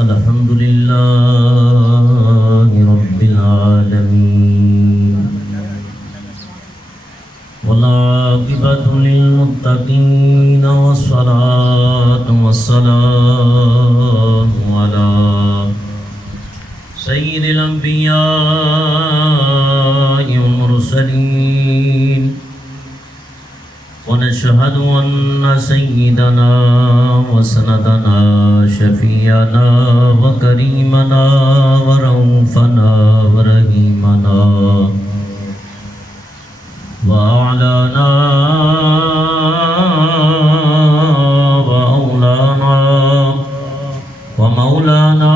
الحمد لله رب العالمين والعاقبة للمتقين والصلاة والسلام على سيد الأنبياء والمرسلين ونشهد أن سيدنا وسندنا شفيعنا وكريمنا ورؤوفنا ورحيمنا وأعلانا وأولانا ومولانا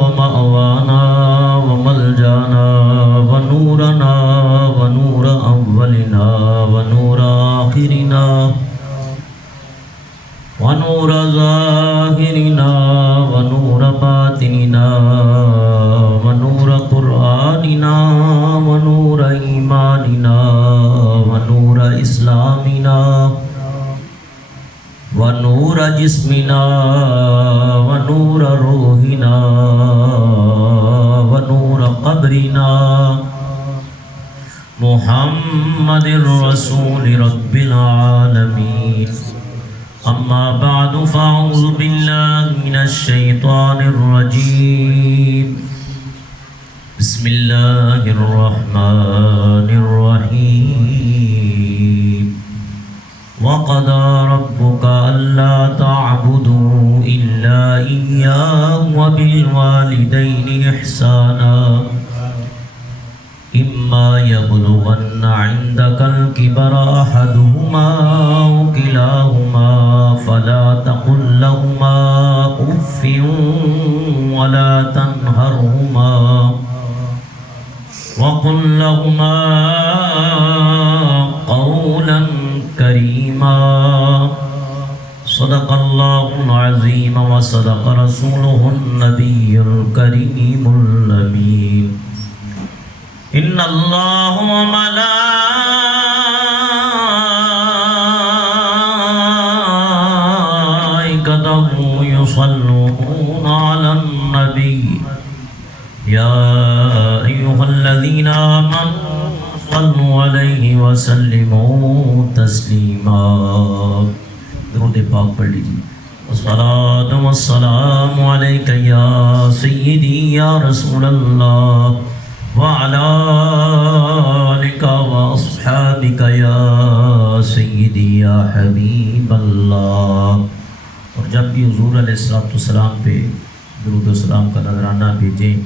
ومأوانا وملجانا ونورنا ونور أولنا ونور آخرنا ونور ظاهرنا ونور باطننا ونور قرآننا ونور إيماننا ونور إسلامنا ونور جسمنا ونور روحنا ونور قبرنا محمد رسول رب العالمين. أما بعد فأعوذ بالله من الشيطان الرجيم. بسم الله الرحمن الرحيم. وقضى ربك ألا تعبدوا إلا إياه وبالوالدين إحسانا إما يبلغن عندك الكبر أحدهما أو كلاهما فلا تقل لهما أف ولا تنهرهما وقل لهما قولا كريما. صدق الله العظيم وصدق رسوله النبي الكريم الأمين. إن الله وملائكته يصلون على النبي يا أيها الذين آمنوا صلوا عليه وسلموا تسليما. درود پاک پڑھ لیجیے. والصلاة والسلام عليك يا سيدي يا رسول الله وعلى آلك وأصحابك يا سيدي يا حبيب الله. اور جب بھی حضور علیہ السلام پہ درود و سلام کا نذرانہ بھیجیں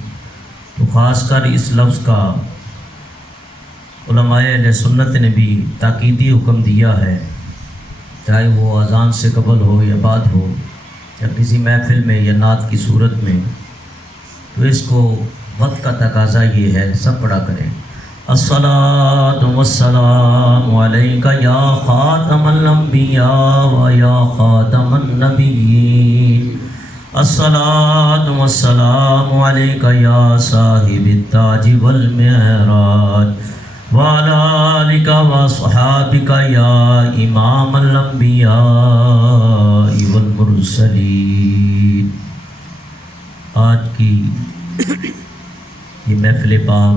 تو خاص کر اس لفظ کا علماء اہل سنت نے بھی تاکیدی حکم دیا ہے، چاہے وہ اذان سے قبل ہو یا بعد ہو یا کسی محفل میں یا نعت کی صورت میں، تو اس کو وقت کا تقاضا یہ ہے سب پڑھا کریں. الصلاۃ والسلام علیک یا خاتم الانبیاء و یا خاتم النبیین. الصلاۃ والسلام علیک یا صاحب التاج والمعراج وعلی آلک واصحابک یا امام الانبیاء والمرسلین. آج کی یہ محفل پاک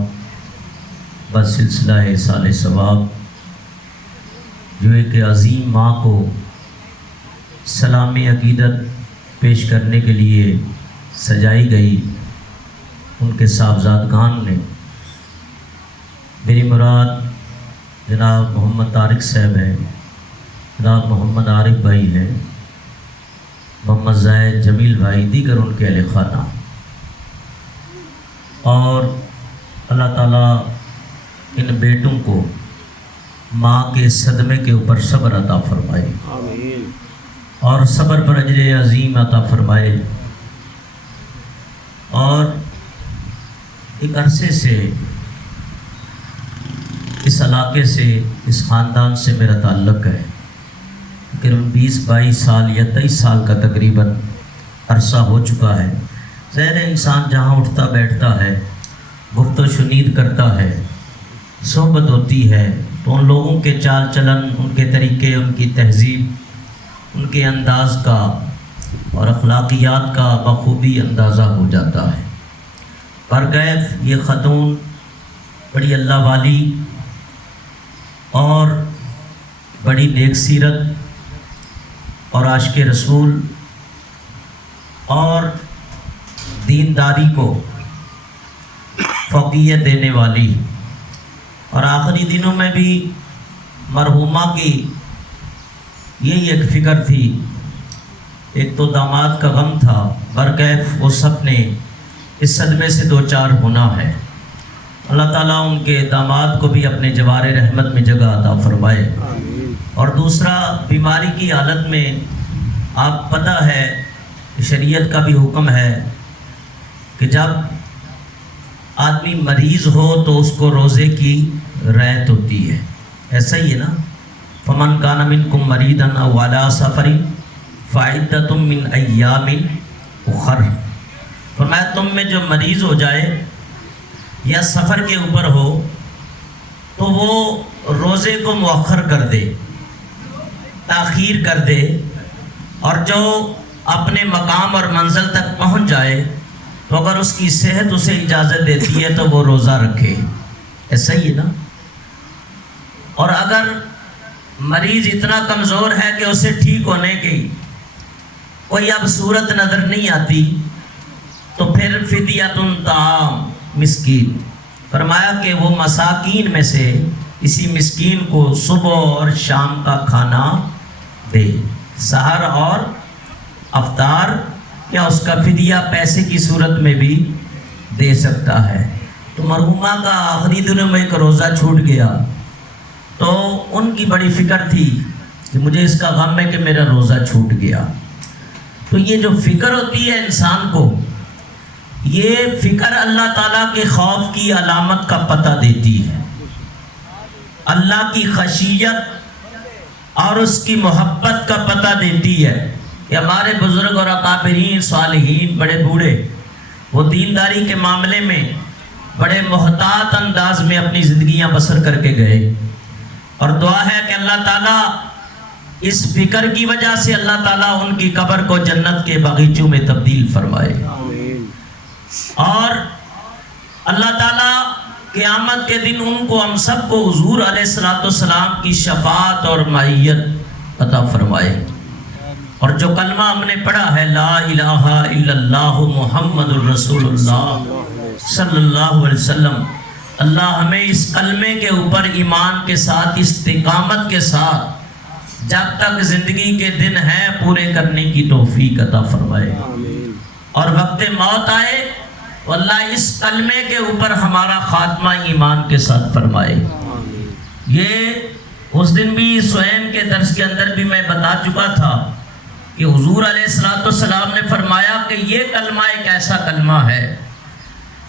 بس سلسلہ سال ثواب جو ایک عظیم ماں کو سلام عقیدت پیش کرنے کے لیے سجائی گئی. ان کے صاحبزادگان نے، میری مراد جناب محمد طارق صاحب ہیں، جناب محمد عارف بھائی ہیں، محمد زاہد جمیل بھائی، دیگر ان کے اہل خانہ، اور اللہ تعالیٰ ان بیٹوں کو ماں کے صدمے کے اوپر صبر عطا فرمائے آمین، اور صبر پر اجر عظیم عطا فرمائے. اور ایک عرصے سے اس علاقے سے، اس خاندان سے میرا تعلق ہے، تقریباً 20-22 سال یا 23 سال کا تقریباً عرصہ ہو چکا ہے. ظاہر انسان جہاں اٹھتا بیٹھتا ہے، گفت و شنید کرتا ہے، صحبت ہوتی ہے، تو ان لوگوں کے چال چلن، ان کے طریقے، ان کی تہذیب، ان کے انداز کا اور اخلاقیات کا بخوبی اندازہ ہو جاتا ہے۔ برکیف یہ خاتون بڑی اللہ والی اور بڑی نیک سیرت اور عاشق رسول اور دینداری کو فوقیت دینے والی، اور آخری دنوں میں بھی مرحومہ کی یہی ایک فکر تھی، ایک تو داماد کا غم تھا، برکیف وہ سب نے اس صدمے سے دو چار ہونا ہے۔ اللہ تعالیٰ ان کے داماد کو بھی اپنے جوار رحمت میں جگہ عطا فرمائے۔ اور دوسرا، بیماری کی حالت میں آپ پتہ ہے کہ شریعت کا بھی حکم ہے کہ جب آدمی مریض ہو تو اس کو روزے کی رعایت ہوتی ہے، ایسا ہی ہے نا، فمن کان منکم مریضا او علی سفر فعدۃ من ایام اخر، فرمایا تم میں جو مریض ہو جائے یا سفر کے اوپر ہو تو وہ روزے کو مؤخر کر دے، تاخیر کر دے، اور جو اپنے مقام اور منزل تک پہنچ جائے تو اگر اس کی صحت اسے اجازت دیتی ہے تو وہ روزہ رکھے، ایسا ہی ہے نا۔ اور اگر مریض اتنا کمزور ہے کہ اسے ٹھیک ہونے کی کوئی اب صورت نظر نہیں آتی تو پھر فدیۃ طعام مسکین، فرمایا کہ وہ مساکین میں سے اسی مسکین کو صبح اور شام کا کھانا دے، سحر اور افطار، یا اس کا فدیہ پیسے کی صورت میں بھی دے سکتا ہے۔ تو مرحومہ کا آخری دنوں میں ایک روزہ چھوٹ گیا تو ان کی بڑی فکر تھی کہ مجھے اس کا غم ہے کہ میرا روزہ چھوٹ گیا۔ تو یہ جو فکر ہوتی ہے انسان کو، یہ فکر اللہ تعالیٰ کے خوف کی علامت کا پتہ دیتی ہے، اللہ کی خشیت اور اس کی محبت کا پتہ دیتی ہے کہ ہمارے بزرگ اور اکابرین صالحین بڑے بوڑھے وہ دینداری کے معاملے میں بڑے محتاط انداز میں اپنی زندگیاں بسر کر کے گئے، اور دعا ہے کہ اللہ تعالیٰ اس فکر کی وجہ سے اللہ تعالیٰ ان کی قبر کو جنت کے باغیچوں میں تبدیل فرمائے، اور اللہ تعالیٰ قیامت کے دن ان کو ہم سب کو حضور علیہ السلام کی شفاعت اور معیت عطا فرمائے۔ اور جو کلمہ ہم نے پڑھا ہے لا الہ الا اللہ محمد الرسول اللہ صلی اللہ علیہ وسلم، اللہ ہمیں اس کلمے کے اوپر ایمان کے ساتھ استقامت کے ساتھ جب تک زندگی کے دن ہیں پورے کرنے کی توفیق عطا فرمائے، اور وقت موت آئے تو اللہ اس کلمے کے اوپر ہمارا خاتمہ ایمان کے ساتھ فرمائے۔ یہ اس دن بھی سویم کے درس کے اندر بھی میں بتا چکا تھا کہ حضور علیہ السلام نے فرمایا کہ یہ کلمہ ایک ایسا کلمہ ہے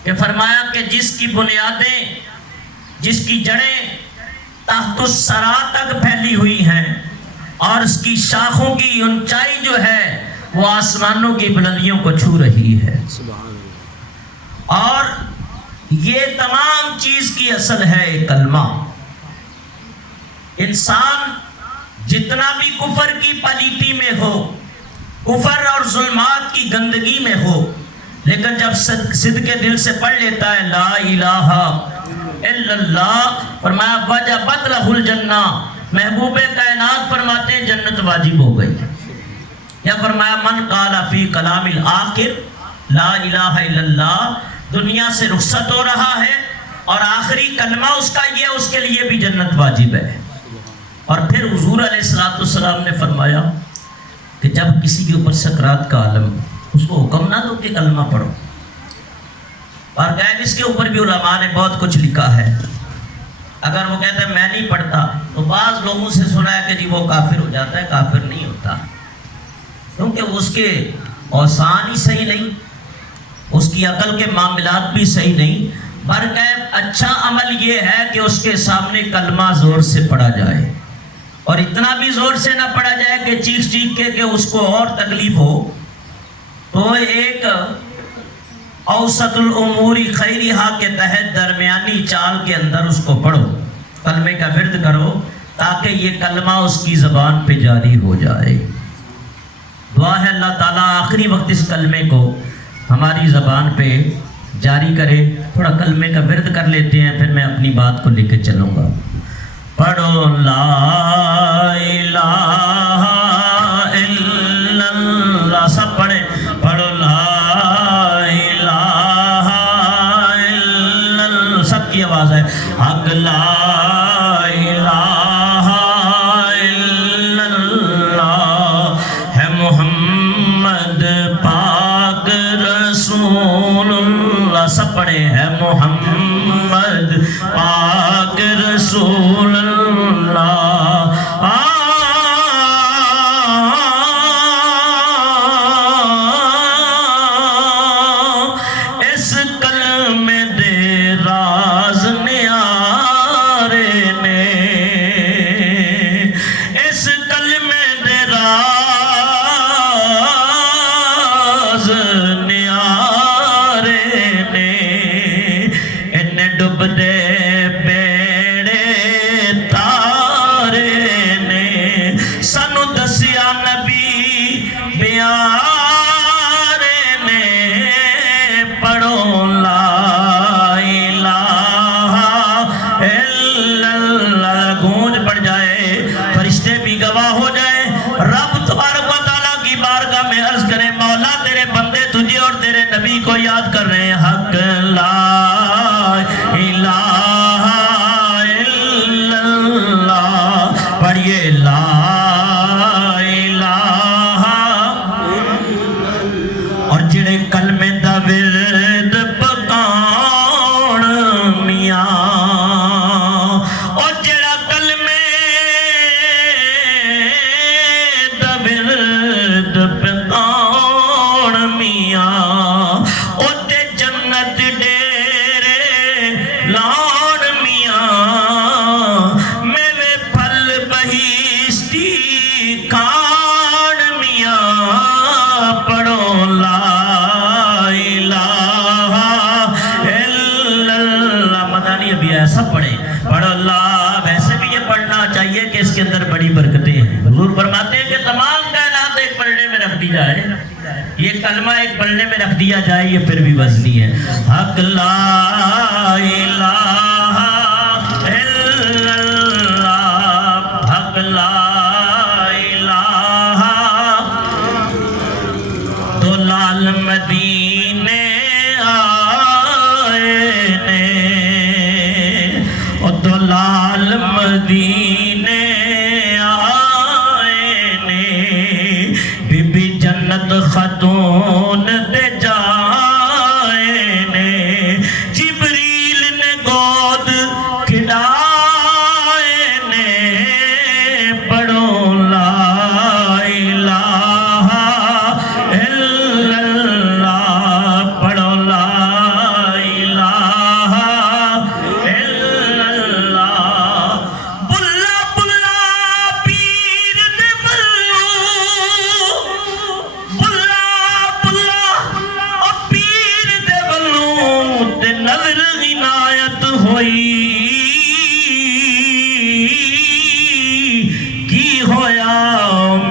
کہ فرمایا کہ جس کی بنیادیں، جس کی جڑیں تحت الثری تک پھیلی ہوئی ہیں اور اس کی شاخوں کی اونچائی جو ہے وہ آسمانوں کی بلندیوں کو چھو رہی ہے، اور یہ تمام چیز کی اصل ہے ایک کلمہ۔ انسان جتنا بھی کفر کی پلیتی میں ہو، کفر اور ظلمات کی گندگی میں ہو، لیکن جب صدق دل سے پڑھ لیتا ہے لا الہ الا اللہ، فرمایا وجبت لہ الجنہ، محبوب کائنات فرماتے ہیں جنت واجب ہو گئی۔ یا فرمایا من قال فی کلام الآخر لا الہ الا اللہ، دنیا سے رخصت ہو رہا ہے اور آخری کلمہ اس کا یہ، اس کے لیے بھی جنت واجب ہے۔ اور پھر حضور علیہ السلام نے فرمایا کہ جب کسی کے اوپر سکرات کا عالم، اس کو حکم نہ دو کہ کلمہ پڑھو، اور اس کے اوپر بھی علماء نے بہت کچھ لکھا ہے۔ اگر وہ کہتا ہے میں نہیں پڑھتا تو بعض لوگوں سے سنا ہے کہ جی وہ کافر ہو جاتا ہے، کافر نہیں ہوتا، کیونکہ اس کے اوسان ہی صحیح نہیں، اس کی عقل کے معاملات بھی صحیح نہیں، بلکہ اچھا عمل یہ ہے کہ اس کے سامنے کلمہ زور سے پڑھا جائے، اور اتنا بھی زور سے نہ پڑھا جائے کہ چیخ چیخ کے کہ اس کو اور تکلیف ہو، تو ایک اوسط الامور خیرہا کے تحت درمیانی چال کے اندر اس کو پڑھو، کلمے کا ورد کرو، تاکہ یہ کلمہ اس کی زبان پہ جاری ہو جائے۔ دعا ہے اللہ تعالیٰ آخری وقت اس کلمے کو ہماری زبان پہ جاری کرے. تھوڑا کلمے کا ورد کر لیتے ہیں، پھر میں اپنی بات کو لے کے چلوں گا. پڑھو لا الہ الا اللہ، سب پڑھیں. پڑھو لا الہ الا اللہ، سب کی آواز ہے. حق لا الہ الا اللہ ہے محمد پاک رسول اللہ. سب پڑھے ہے محمد پاک رسول اللہ. اس کلمے دے راز نیارے نے، اس کلمے دے راز نیارے نے، انہیں ڈب دے سانو دسیا نبی پیارے نے. پڑھو لا الہ الا اللہ، گونج پڑ جائے، فرشتے بھی گواہ ہو جائے، رب تبارک و تعالیٰ کی بارگاہ میں عرض کریں مولا تیرے بندے تجھے اور تیرے نبی کو یاد کر رہے ہیں. حق لا الہ الا اللہ، پڑھیے لا کلمے دا ورد پکان میاں، اور جڑا کلمے دا ورد پکان میاں، او تے جنت ڈیرے لان میاں، میوے پھل بہشتی کان میاں. پڑھو لا سب پڑھیں. پڑھو اللہ. ویسے بھی یہ پڑھنا چاہیے کہ اس کے اندر بڑی برکتیں ہیں. حضور فرماتے ہیں کہ تمام کائنات ایک پلڑے میں رکھ دی جائے، یہ کلمہ ایک پلڑے میں رکھ دیا جائے، یہ پھر بھی وزنی ہے. حق لا الہ الا اللہ، حق لا الہ. تو لال مدینے لال مدینے آئے نے، بی بی جنت خاتون دے جائے نے، جبریل نے گود کھڑائے نے. پڑھو لا الہ الا اللہ، پڑھو لا الہ الا اللہ. بلا بلا پیر دے بلو، بلا بلا او پیر دے بلو تے نظر عنایت ہوئی. کی ہویا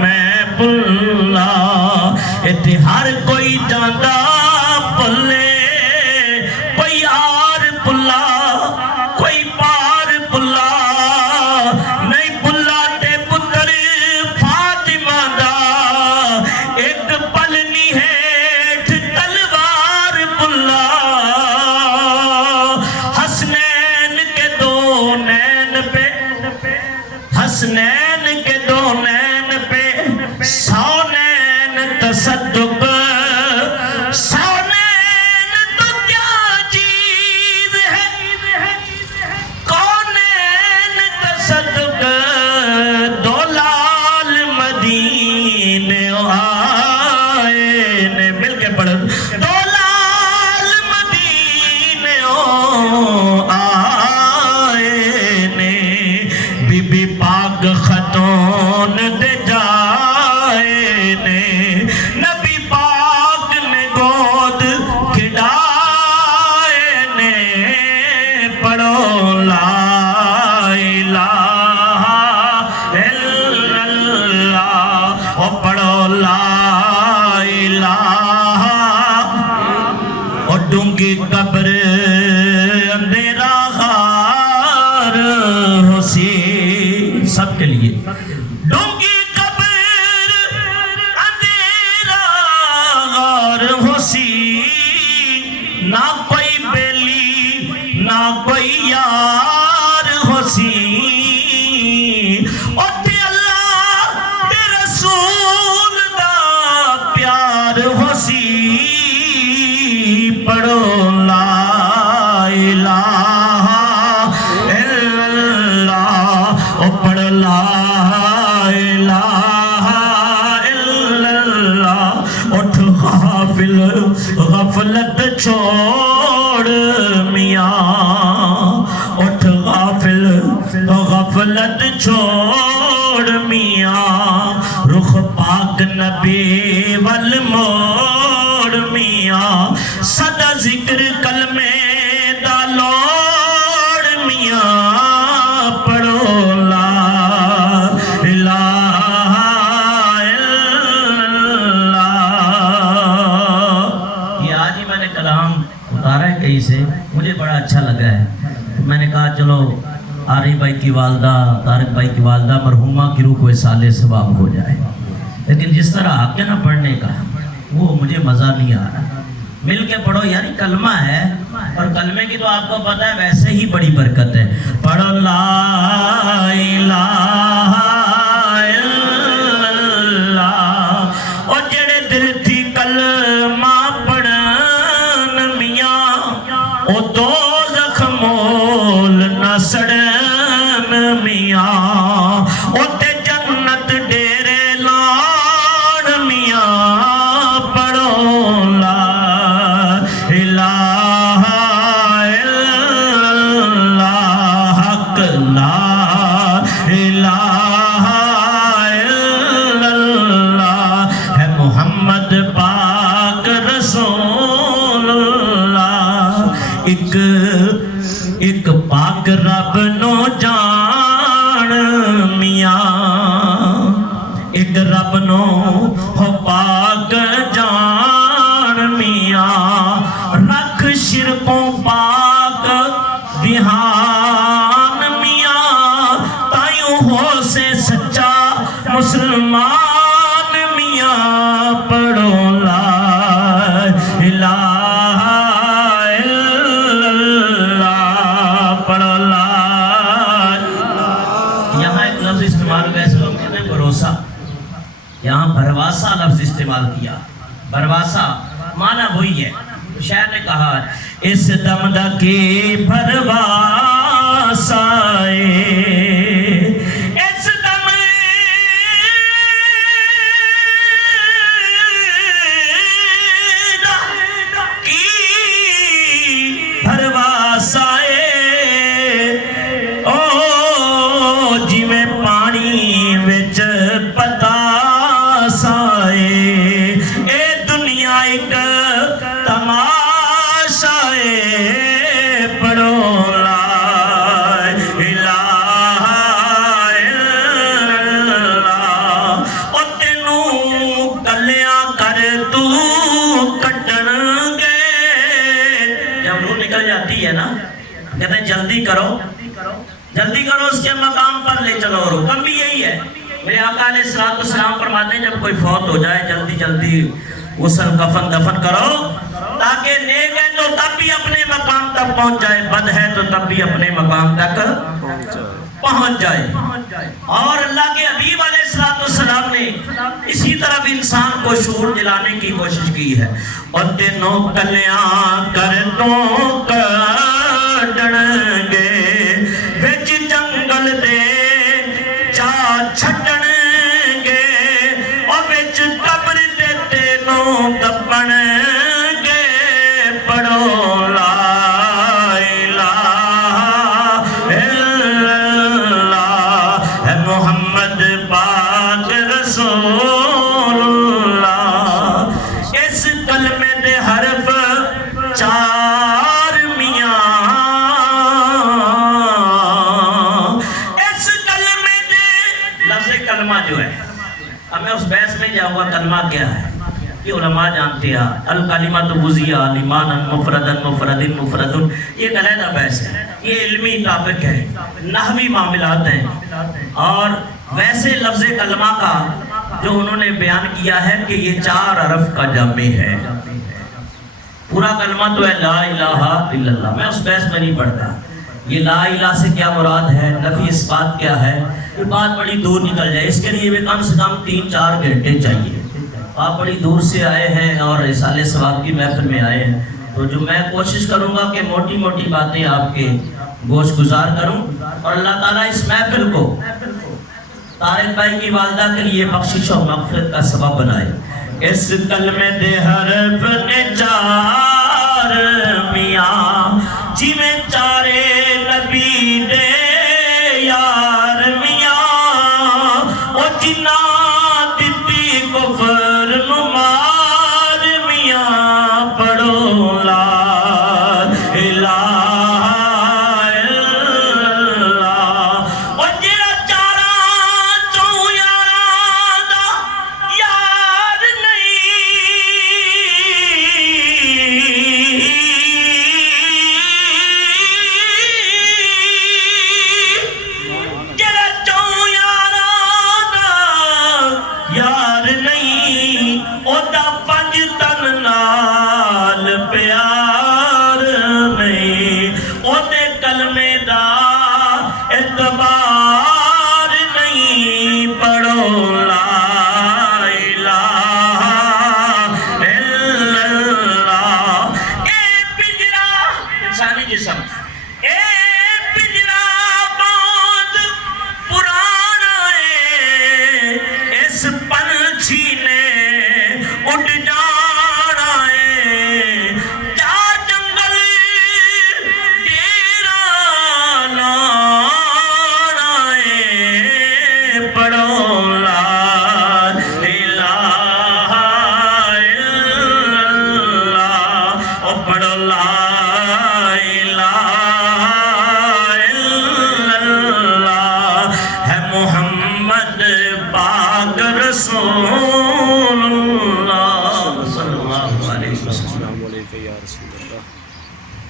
میں بلا، اتنے ہر کوئی جاندا بلے، کوئی آر بلا کوئی پار بلا، نہیں بلا تے پتر فاطمہ دا، ایک پلنی ہیٹھ تلوار بلا. حسنین کے دو نین پہ، حسنین کے دو نین پہ، سو نین تصدق ڈونگی قبر اندھیرا غار ہوسی، سب کے لیے ڈونگی قبر اندھیرا غار ہوسی، نہ کوئی بیلی نہ کوئی یار ہوسی، اوتھے اللہ تے رسول دا پیار ہوسی، پڑھو لا الہ الا اللہ، او پڑھ لا الہ الا اللہ، اٹھ غافل غفلت چھوڑ میاں، اٹھ غافل غفلت چھوڑ میاں، رخ پاک نبی وال موڑ میاں، صدا ذکر کلمے دا لوڑ میاں، پڑھو لا الہ الا اللہ۔ یہ آج ہی میں نے کلام اتارا ہے کہیں سے، مجھے بڑا اچھا لگا ہے، تو میں نے کہا چلو عارف بھائی کی والدہ، طارق بھائی کی والدہ مرحومہ کی روح کو اصالِ ثواب ہو جائے، لیکن جس طرح آپ کے نہ پڑھنے کا وہ مجھے مزہ نہیں آ رہا۔ مل کے پڑھو یعنی کلمہ ہے، اور کلمے کی تو آپ کو پتہ ہے ویسے ہی بڑی برکت ہے، پڑھو لا الہ الا اللہ، اور جڑے دل تھی کلمہ پڑھن میاں، او دو زخمول نہ سڑن میاں، او تے جنت ڈیرے لان میاں، پڑھو لا الہ الا اللہ، حق لا الہ الا اللہ، ہے محمد پاک رسول اللہ، ایک پاک رب نو جان میاں، ایک رب نو ہو پاک جان میاں، رکھ شرکوں پاک دھیان میاں، تائیوں ہو سے سچا مسلمان میاں، پڑھو لا الہ الا اللہ، پڑھو لا۔ یہاں ایک لفظ استعمال ہوا، ایسے لوگ کہتے ہیں بھروسہ، یہاں بھرواسہ لفظ استعمال کیا، بھرواسہ معنی وہی ہے، شاعر نے کہا اس دم دا کی بھرواسہ اس دم دا کی بھرواسہ او جی میں پانی وچ پتاسا اے دنیا ایک تماشا پڑھو لا الہ الا اللہ، او تینوں کلیاں کر تو کٹن گے، جب روح نکل جاتی ہے نا کہتے ہیں جلدی کرو جلدی کرو، اس کے مقام پر لے چلو، حکم بھی یہی ہے۔ میرے آقا علیہ السلام فرماتے ہیں جب کوئی فوت ہو جائے جلدی جلدی غسل کفن دفن کرو، تاکہ نیک ہے تو تب بھی اپنے مقام تک پہنچ جائے، بد ہے تو تب بھی اپنے مقام تک پہنچ جائے۔ اور اللہ کے حبیب علیہ السلام نے اسی طرح بھی انسان کو شعور دلانے کی کوشش کی ہے، اور تینوں کلیاں کر تو کٹن گے، وچ جنگل دے چا چھٹن گے، اور وچ قبر دے تینوں دبن گے، پڑھو لا الہ الا اللہ، ہے محمد پاک رسول اللہ، اس کلمے دے حرف چار میاں، اس کلمے دے لفظ کلمہ جو ہے، اب میں اس بحث میں جاؤں گا کلمہ کیا ہے، یہ علماء جانتے ہیں. الکلمۃ وضیہ لمانا مفردن مفردن مفردن، یہ ایک علیحدہ بحث ہے، یہ علمی ٹاپک ہے، نحوی معاملات ہیں. اور ویسے لفظ کلمہ کا جو انہوں نے بیان کیا ہے کہ یہ 4 حرف کا جمع ہے. پورا کلمہ تو ہے لا الہ الا اللہ، میں اس بحث میں نہیں پڑھتا. یہ لا الہ سے کیا مراد ہے، نفی اثبات کیا ہے، یہ بات بڑی دور نکل جائے. اس کے لیے بھی کم سے کم 3-4 گھنٹے چاہیے. آپ بڑی دور سے آئے ہیں اور رسالے ثواب کی محفل میں آئے ہیں، تو جو میں کوشش کروں گا کہ موٹی موٹی باتیں آپ کے گوش گزار کروں، اور اللہ تعالیٰ اس محفل کو طارق بھائی کی والدہ کے لیے بخشش و مغفرت کا سبب بنائے. اس کلمے دے حرف نے 4 میاں جی میں 4 نبی دے یار میاں، او جنا دتی کفر نمار میاں، پڑھو لا الہ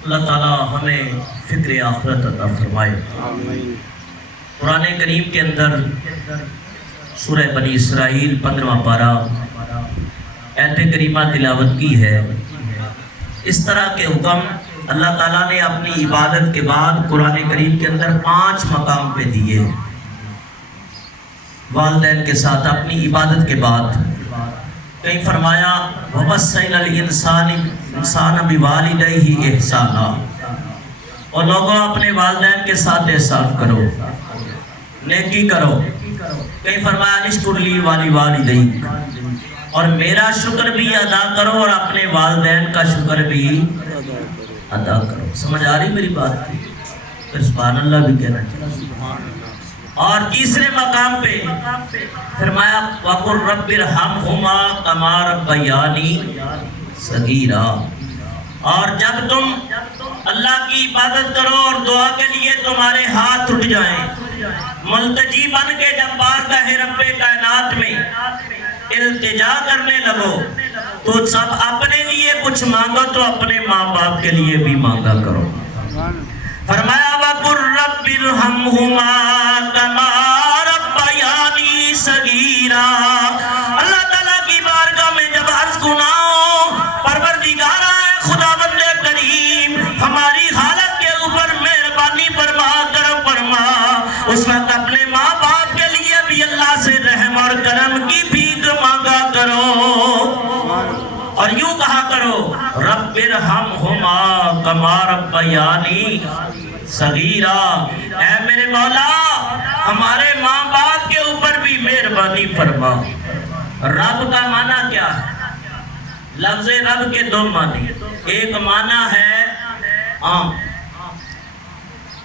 اللہ تعالیٰ ہمیں فکر آخرت عطا فرمائے. قرآن کریم کے اندر سورہ بنی اسرائیل 15واں پارہ آیت کریمہ تلاوت کی ہے. اس طرح کے حکم اللہ تعالیٰ نے اپنی عبادت کے بعد قرآن کریم کے اندر 5 مقام پہ دیے. والدین کے ساتھ اپنی عبادت کے بعد کہیں فرمایا وَوَصَّيْنَا الْإِنسَانَ بِوَالِدَيْهِ إِحْسَانًا، اور لوگوں اپنے والدین کے ساتھ احسان کرو، نیکی کرو. کہیں فرمایا نشکر لی والی والدیک، اور میرا شکر بھی ادا کرو اور اپنے والدین کا شکر بھی ادا کرو. سمجھ آ رہی میری بات کی؟ پھر سبحان اللہ بھی کہنا چاہیے. اور تیسرے مقام پہ فرمایا وَقُلْ رَبِّ ارْحَمْهُمَا كَمَا رَبَّيَانِي صَغِيرًا، اور جب تم اللہ کی عبادت کرو اور دعا کے لیے تمہارے ہاتھ اٹھ جائیں، ملتجی بن کے جب بارگاہ رب کائنات میں التجا کرنے لگو تو سب اپنے لیے کچھ مانگو تو اپنے ماں باپ کے لیے بھی مانگا کرو. فرمایا وَقُلْ رَبِّ ارْحَمْهُمَا كَمَا رَبَّيَانِي صَغِيرًا. اللہ تعالیٰ کی بارگاہ میں جب عرض گناہوں پروردگار ہے خدا بند کریم ہماری حالت کے اوپر مہربانی فرما کرم فرما، اس وقت اپنے ماں باپ کے لیے بھی اللہ سے رحم اور کرم کی بھیک مانگا کرو، اور یوں کہا کرو رب ارحمہما کما ربیانی صغیرا، اے میرے مولا ہمارے ماں باپ کے اوپر بھی مہربانی فرما. رب کا معنی کیا ہے؟ لفظ رب کے 2 معنی، ایک معنی ہے عام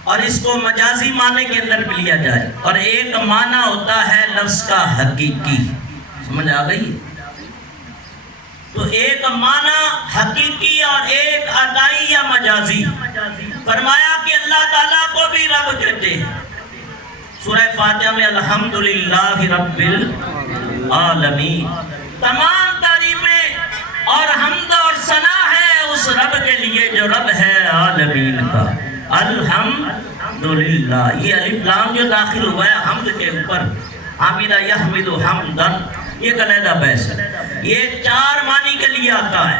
اور اس کو مجازی معنی کے اندر بھی لیا جائے، اور ایک معنی ہوتا ہے لفظ کا حقیقی. سمجھ آ گئی؟ تو ایک معنی حقیقی اور ایک عطائی یا مجازی. فرمایا کہ اللہ تعالیٰ کو بھی رب کہتے ہیں. سورہ فاتحہ میں الحمدللہ رب العالمین، تمام تعریفیں اور حمد اور ثنا ہے اس رب کے لیے جو رب ہے عالمین کا۔ الحمدللہ، یہ الف لام جو داخل ہوا ہے حمد کے اوپر، حامد یحمد حمدن، یہ علیحدہ بحث ہے۔ یہ چار معنی کے لیے آتا ہے،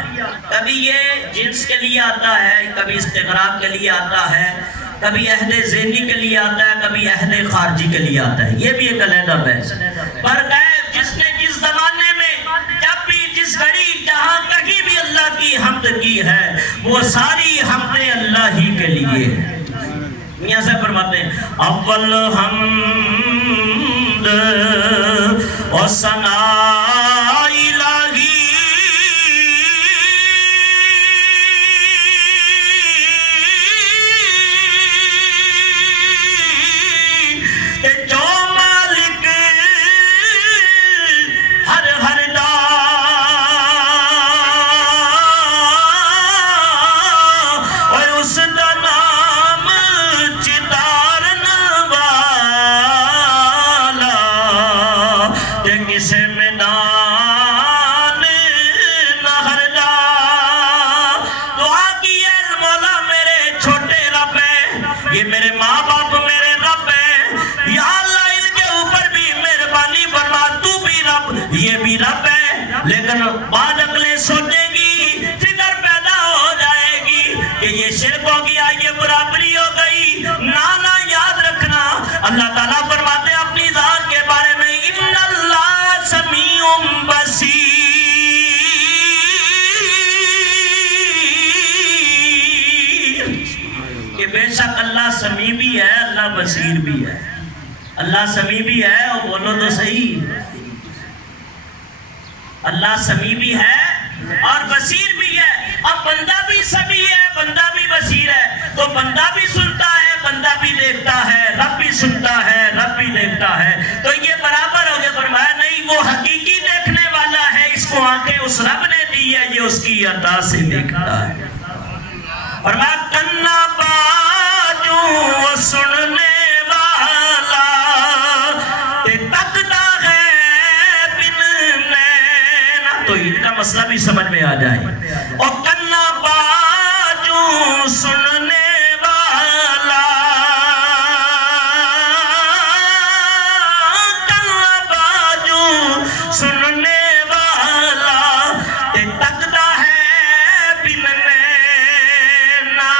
کبھی یہ جنس کے لیے آتا ہے، کبھی استغراق کے لیے آتا ہے، کبھی عہد ذہنی کے لیے آتا ہے، کبھی عہد خارجی کے لیے آتا ہے، یہ بھی ایک علیحدہ بحث ہے۔ پر جس نے جس زمانے میں جب بھی جس گھڑی جہاں کہیں بھی اللہ کی حمد کی ہے وہ ساری حمدیں اللہ ہی کے لیے ہے۔ میاں صاحب فرماتے ہیں اول حمد و ثنا الہی جو مالک ہر ہر دا اور اس دا نام چتارن والا تے کسے میدان نہ ہر دا۔ دعا کی ہے مولا میرے چھوٹے رب ہے، یہ میرے ماں باپ میرے رب ہے، یا اللہ ان کے اوپر بھی مہربانی فرما، تو بھی رب یہ بھی رب ہے۔ لیکن بعد عقلیں سوچے گی، فکر پیدا ہو جائے گی کہ یہ شرک ہو گیا، یہ برابری ہو گئی۔ نانا یاد رکھنا اللہ تعالیٰ فرماتے ہیں اپنی ذات کے بارے میں ان اللہ سمیع بصیر، کہ بے شک اللہ سمیع بھی ہے، اللہ بصیر بھی ہے۔ اللہ سمیع بھی ہے، اور بولو تو صحیح، اللہ سمیع بھی ہے اور بصیر بھی ہے۔ اب بندہ بھی سمیع ہے، بندہ بھی بصیر ہے، تو بندہ بھی سنتا ہے، بندہ بھی دیکھتا ہے، رب بھی سنتا ہے، رب بھی دیکھتا ہے، تو یہ برابر ہو گیا۔ فرمایا نہیں، وہ حقیقی دیکھنے والا ہے، اس کو آنکھیں اس رب نے دی ہے، یہ اس کی عطا سے دیکھتا ہے۔ فرمایا کنا باجو وہ سننے والا تے تکتا ہے بن نینا، تو ان کا مسئلہ بھی سمجھ میں آ جائے۔ اور کنا باجو سننے والا، کنا باجو سننے والا تے تکتا ہے بن نینا،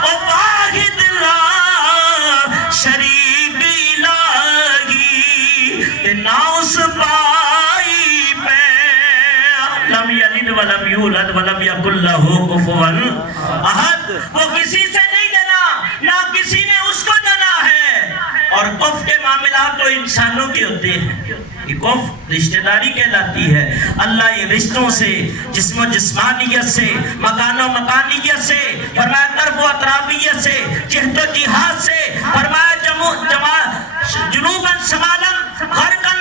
اور واحد لا شریک الہی تے نا اس پائی پہ، لم یلد ولم یولد ولم یکن لہ کفوا احد، وہ کسی سے نہیں جنا، نہ کسی نے اس کو جنا ہے۔ اور کف کے معاملات تو انسانوں کے ہوتے ہیں، یہ کف رشتہ داری کہلاتی ہے۔ اللہ یہ رشتوں سے، جسم و جسمانیت سے، مکان و مکانیت سے، فرمایا طرف و اطرافیت سے، جہد و جہاد سے، فرمایا جنوباً شمالاً غرقاً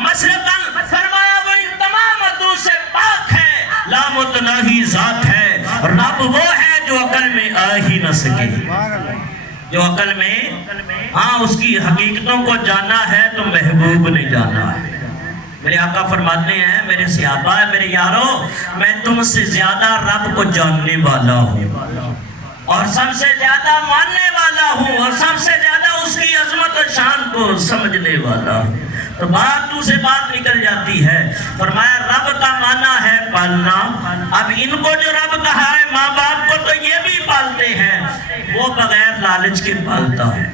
مشرقاً، فرمایا وہ ان تمام عطوں سے پاک ہے، لا متناہی ذات ہے۔ رب وہ ہے جو عقل میں آ ہی نہ سکے، جو عقل میں ہاں اس کی حقیقتوں کو جانا ہے تو محبوب نے جانا ہے۔ میرے آقا فرماتے ہیں میرے صحابہ، میرے یارو، میں تم سے زیادہ رب کو جاننے والا ہوں اور سب سے زیادہ ماننے والا ہوں اور سب سے زیادہ اس کی عظمت و شان کو سمجھنے والا ہوں۔ تو بات تو سے بات نکل جاتی ہے۔ فرمایا رب کا معنی ہے پالنا۔ اب ان کو جو رب کہا ہے ماں باپ کو تو یہ بھی پالتے ہیں، وہ بغیر لالچ کے پالتا ہے،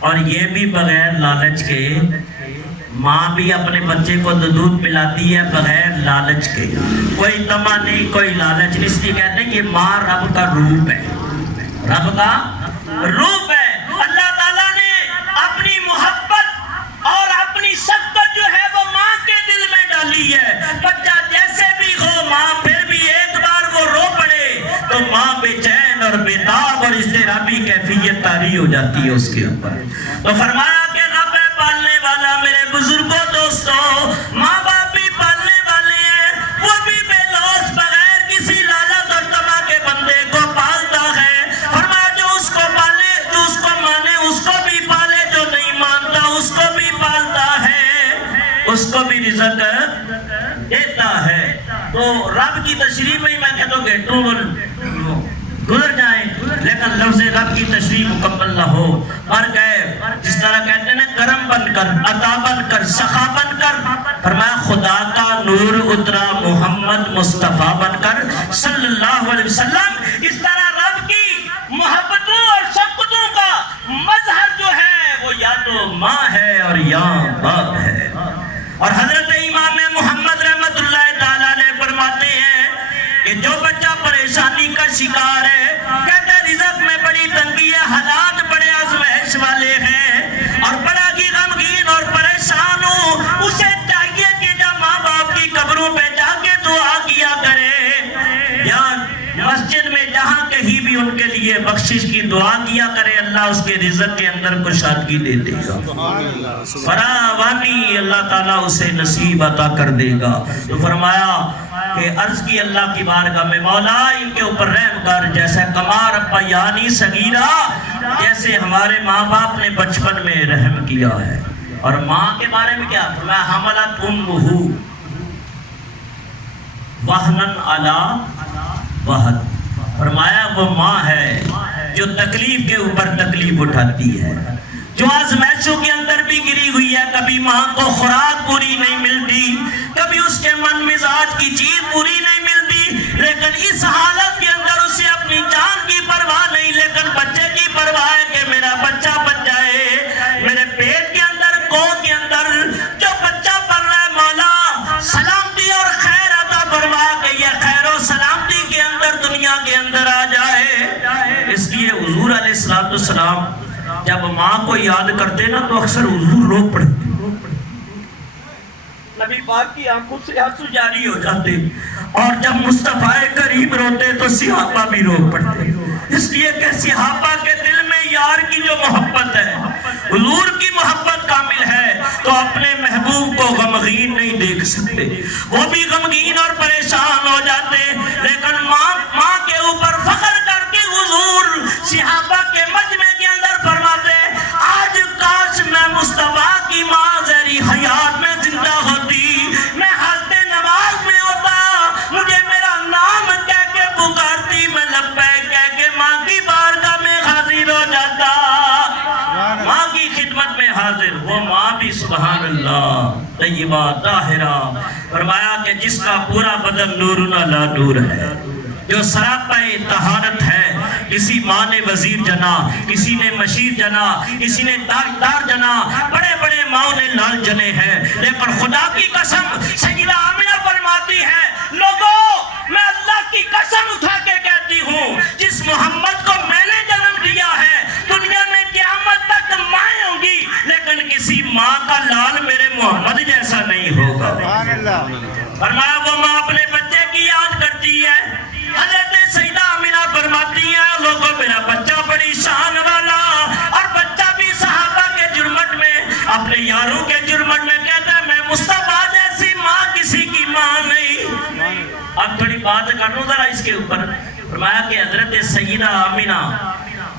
اور یہ بھی بغیر لالچ کے، ماں بھی اپنے بچے کو دودھ پلاتی ہے بغیر لالچ کے، کوئی تما نہیں، کوئی لالچ نہیں۔ اس لیے کہتے ہیں کہ ماں رب کا روپ ہے، رب کا روپ ہے۔ اللہ تعالیٰ نے اپنی محبت اور اپنی شفقت جو ہے وہ ماں کے دل میں ڈالی ہے۔ بچہ جیسے بھی ہو، ماں پھر بھی ایک بار وہ رو پڑے تو ماں بے چین اور بیتاب اور اضطرابی کیفیت طاری ہو جاتی ہے اس کے اوپر۔ تو فرمایا کہ رب ہے پالنے والا۔ میرے بزرگوں دوستوں، ماں باپ بھی پالنے والے ہیں، وہ بھی بے لوث بغیر کسی لالچ اور طمع کے بندے کو پالتا ہے۔ فرمایا جو اس کو پالے، جو اس کو مانے اس کو بھی پالے، جو نہیں مانتا اس کو بھی پالتا ہے، اس کو بھی رزق دیتا ہے۔ تو رب کی تشریح میں ہی میں کہتا ہوں کہ گزر جائیں، لیکن لفظ رب کی تشریح مکمل نہ ہو، پر گئے جس طرح کہتے ہیں نا کرم بن کر، عطا بن کر، سخا بن کر، فرمایا خدا کا نور اترا محمد مصطفیٰ بن کر صلی اللہ علیہ وسلم۔ اس طرح رب کی محبتوں اور شفقتوں کا مظہر جو ہے وہ یا تو ماں ہے اور یا باپ ہے۔ اور حضرت امام محمد رحمت اللہ تعالیٰ علیہ فرماتے ہیں کہ جو بچہ پریشانی کا شکار ہے، کہتے رزق میں بڑی تنگی ہے، حالات بڑے آزمائش والے ہیں اور بڑا ہی غمگین اور پریشان ہوں، اسے چاہیے کہ جب ماں باپ کی قبروں پہ جا کے دعا کیا کرے، یا مسجد میں جہاں کہیں بھی ان کے لیے بخشش کی دعا کیا کرے، اللہ اس کے رزق کے اندر کشادگی دے دے گا، فراوانی اللہ تعالیٰ اسے نصیب عطا کر دے گا۔ تو فرمایا کہ عرض کی اللہ کی بارگاہ میں، مولا ان کے اوپر رحم کر، جیسے کمار ابا یعنی صغیرہ، جیسے ہمارے ماں باپ نے بچپن میں رحم کیا ہے۔ اور ماں کے بارے میں کیا فرمایا، حملت امہ وہنن علی وہن، فرمایا وہ ماں ہے جو تکلیف کے اوپر تکلیف اٹھاتی ہے، جو آزمائشوں کے اندر بھی گری ہوئی ہے۔ کبھی ماں کو خوراک پوری نہیں ملتی، کبھی اس کے من مزاج کی چیز پوری نہیں ملتی، لیکن اس حالت کے اندر اسے اپنی جان کی پرواہ نہیں، لیکن بچے کی پرواہ ہے کہ میرا بچہ بچ جائے، میرے پیٹ کے اندر کوکھ کے اندر جو بچہ پل رہا ہے، مولا سلامتی اور خیر عطا فرما کہ یہ خیر و سلامتی کے اندر دنیا کے اندر آ جائے۔ اس لیے حضور علیہ السلام جب ماں کو یاد کرتے نا تو اکثر حضور رو پڑتے، نبی پاک کی آنکھوں سے آنسو جاری ہو جاتے، اور جب مصطفیٰ کریم روتے تو صحابہ بھی رو پڑتے، اس لیے کہ صحابہ کے دل میں یار کی جو محبت ہے، حضور کی محبت کامل ہے، تو اپنے محبوب کو غمگین نہیں دیکھ سکتے، وہ بھی غمگین اور پریشان ہو جاتے، لیکن ماں کے اوپر فخر کر کے حضور صحابہ کے مجمع کے اندر فرماتے، آج کاش میں مصطفیٰ کی ماں زہری حیات میں زندہ ہوتی، میں حالت نماز میں ہوتا، مجھے میرا نام کہہ کے پکارتی، میں لبیک کہہ کے ماں کی بارگاہ میں حاضر ہو جاتا، ماں کی خدمت میں حاضر۔ وہ ماں بھی سبحان اللہ طیبہ طاہرہ، فرمایا کہ جس کا پورا بدن نور علی نور ہے، جو سراپا طہارت ہے، کسی ماں نے وزیر جنا، کسی نے مشیر جنا، کسی نے تاجدار جنا، بڑے بڑے ماں نے لال جنے ہیں، لیکن خدا کی قسم سیدہ آمنہ فرماتی ہے، لوگوں میں اللہ کی قسم اٹھا کے کہتی ہوں، جس محمد کو میں نے جنم دیا ہے، دنیا میں قیامت تک مائیں ہوں گی، لیکن کسی ماں کا لال میرے محمد جیسا نہیں ہوگا۔ فرمایا وہ ماں اپنے بچے کی یاد کرتی ہے، حضرت سیدہ آمنہ فرماتی ہیں، لوگوں میرا بچہ بڑی شان والا، اور بچہ بھی صحابہ کے جرمٹ میں، اپنے یاروں کے جرمٹ میں کہتا ہے، میں مصطفیٰ جیسی ماں کسی کی ماں نہیں۔ اب تھوڑی بات کر لوں ذرا اس کے اوپر۔ فرمایا کہ حضرت سیدہ آمنہ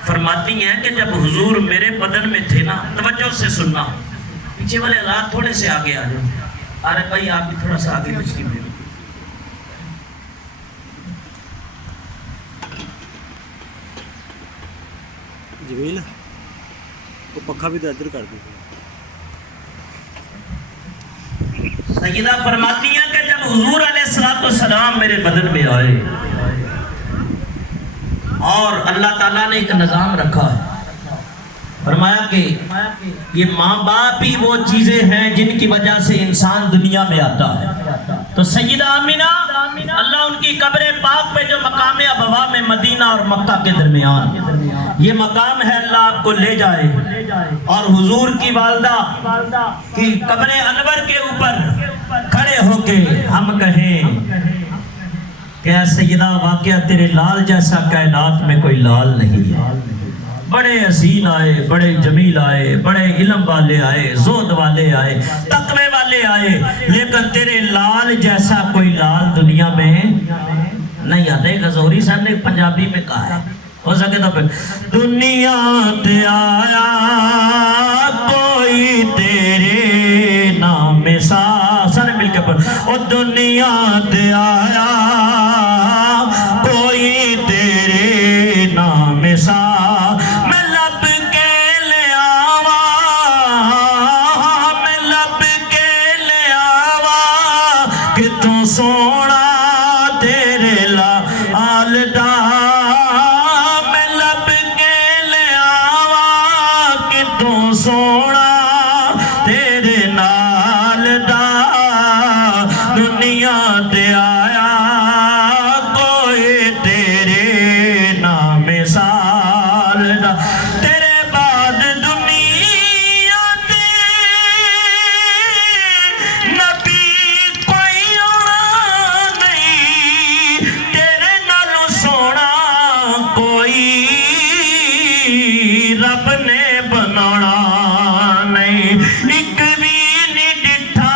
فرماتی ہیں کہ جب حضور میرے بدن میں تھے نا، توجہ سے سننا، پیچھے والے رات تھوڑے سے آگے آ جاؤ، ارے بھائی آپ بھی تھوڑا سا آگے پچھلی میں، جمیل وہ پکھا بھی تو ادھر کر دیں۔ سیدہ فرماتی ہیں کہ جب حضور علیہ السلام میرے بدن میں آئے، اور اللہ تعالیٰ نے ایک نظام رکھا ہے، فرمایا کہ یہ ماں باپ ہی وہ چیزیں ہیں جن کی وجہ سے انسان دنیا میں آتا ہے۔ تو سیدہ آمنہ اللہ ان کی قبر پاک پہ جو مقام ابوا میں مدینہ اور مکہ کے درمیان یہ مقام ہے، اللہ آپ کو لے جائے اور حضور کی والدہ کی قبر انور کے اوپر کھڑے ہو کے ہم کہیں کہ اے سیدہ واقعہ تیرے لال جیسا کائنات میں کوئی لال نہیں ہے، بڑے حسین آئے، بڑے جمیل آئے، بڑے علم والے آئے، زہد والے آئے، تقوی والے آئے، لیکن تیرے لال جیسا کوئی لال دنیا میں نہیں آتا۔ ایک غزوری صاحب نے پنجابی میں کہا ہے، ہو سکے تو پھر دنیا تے آیا کوئی تیرے نام سا، سارے مل کے پڑھ، او دنیا تے آیا کوئی تیرے نام سا میں لب کے لے آوا میں لب کے لے آوا کہ تو سونا تیرے لال دا میں لب کے لے آوا کہ تو سونا تیرے نال دا دنیا تے آیا کوئی تیرے نام سال دا تیرے بعد دنیا تے نبی کوئی آنا نہیں تیرے نالوں سونا کوئی رب نے بنانا نہیں ایک بھی نہیں ڈٹھا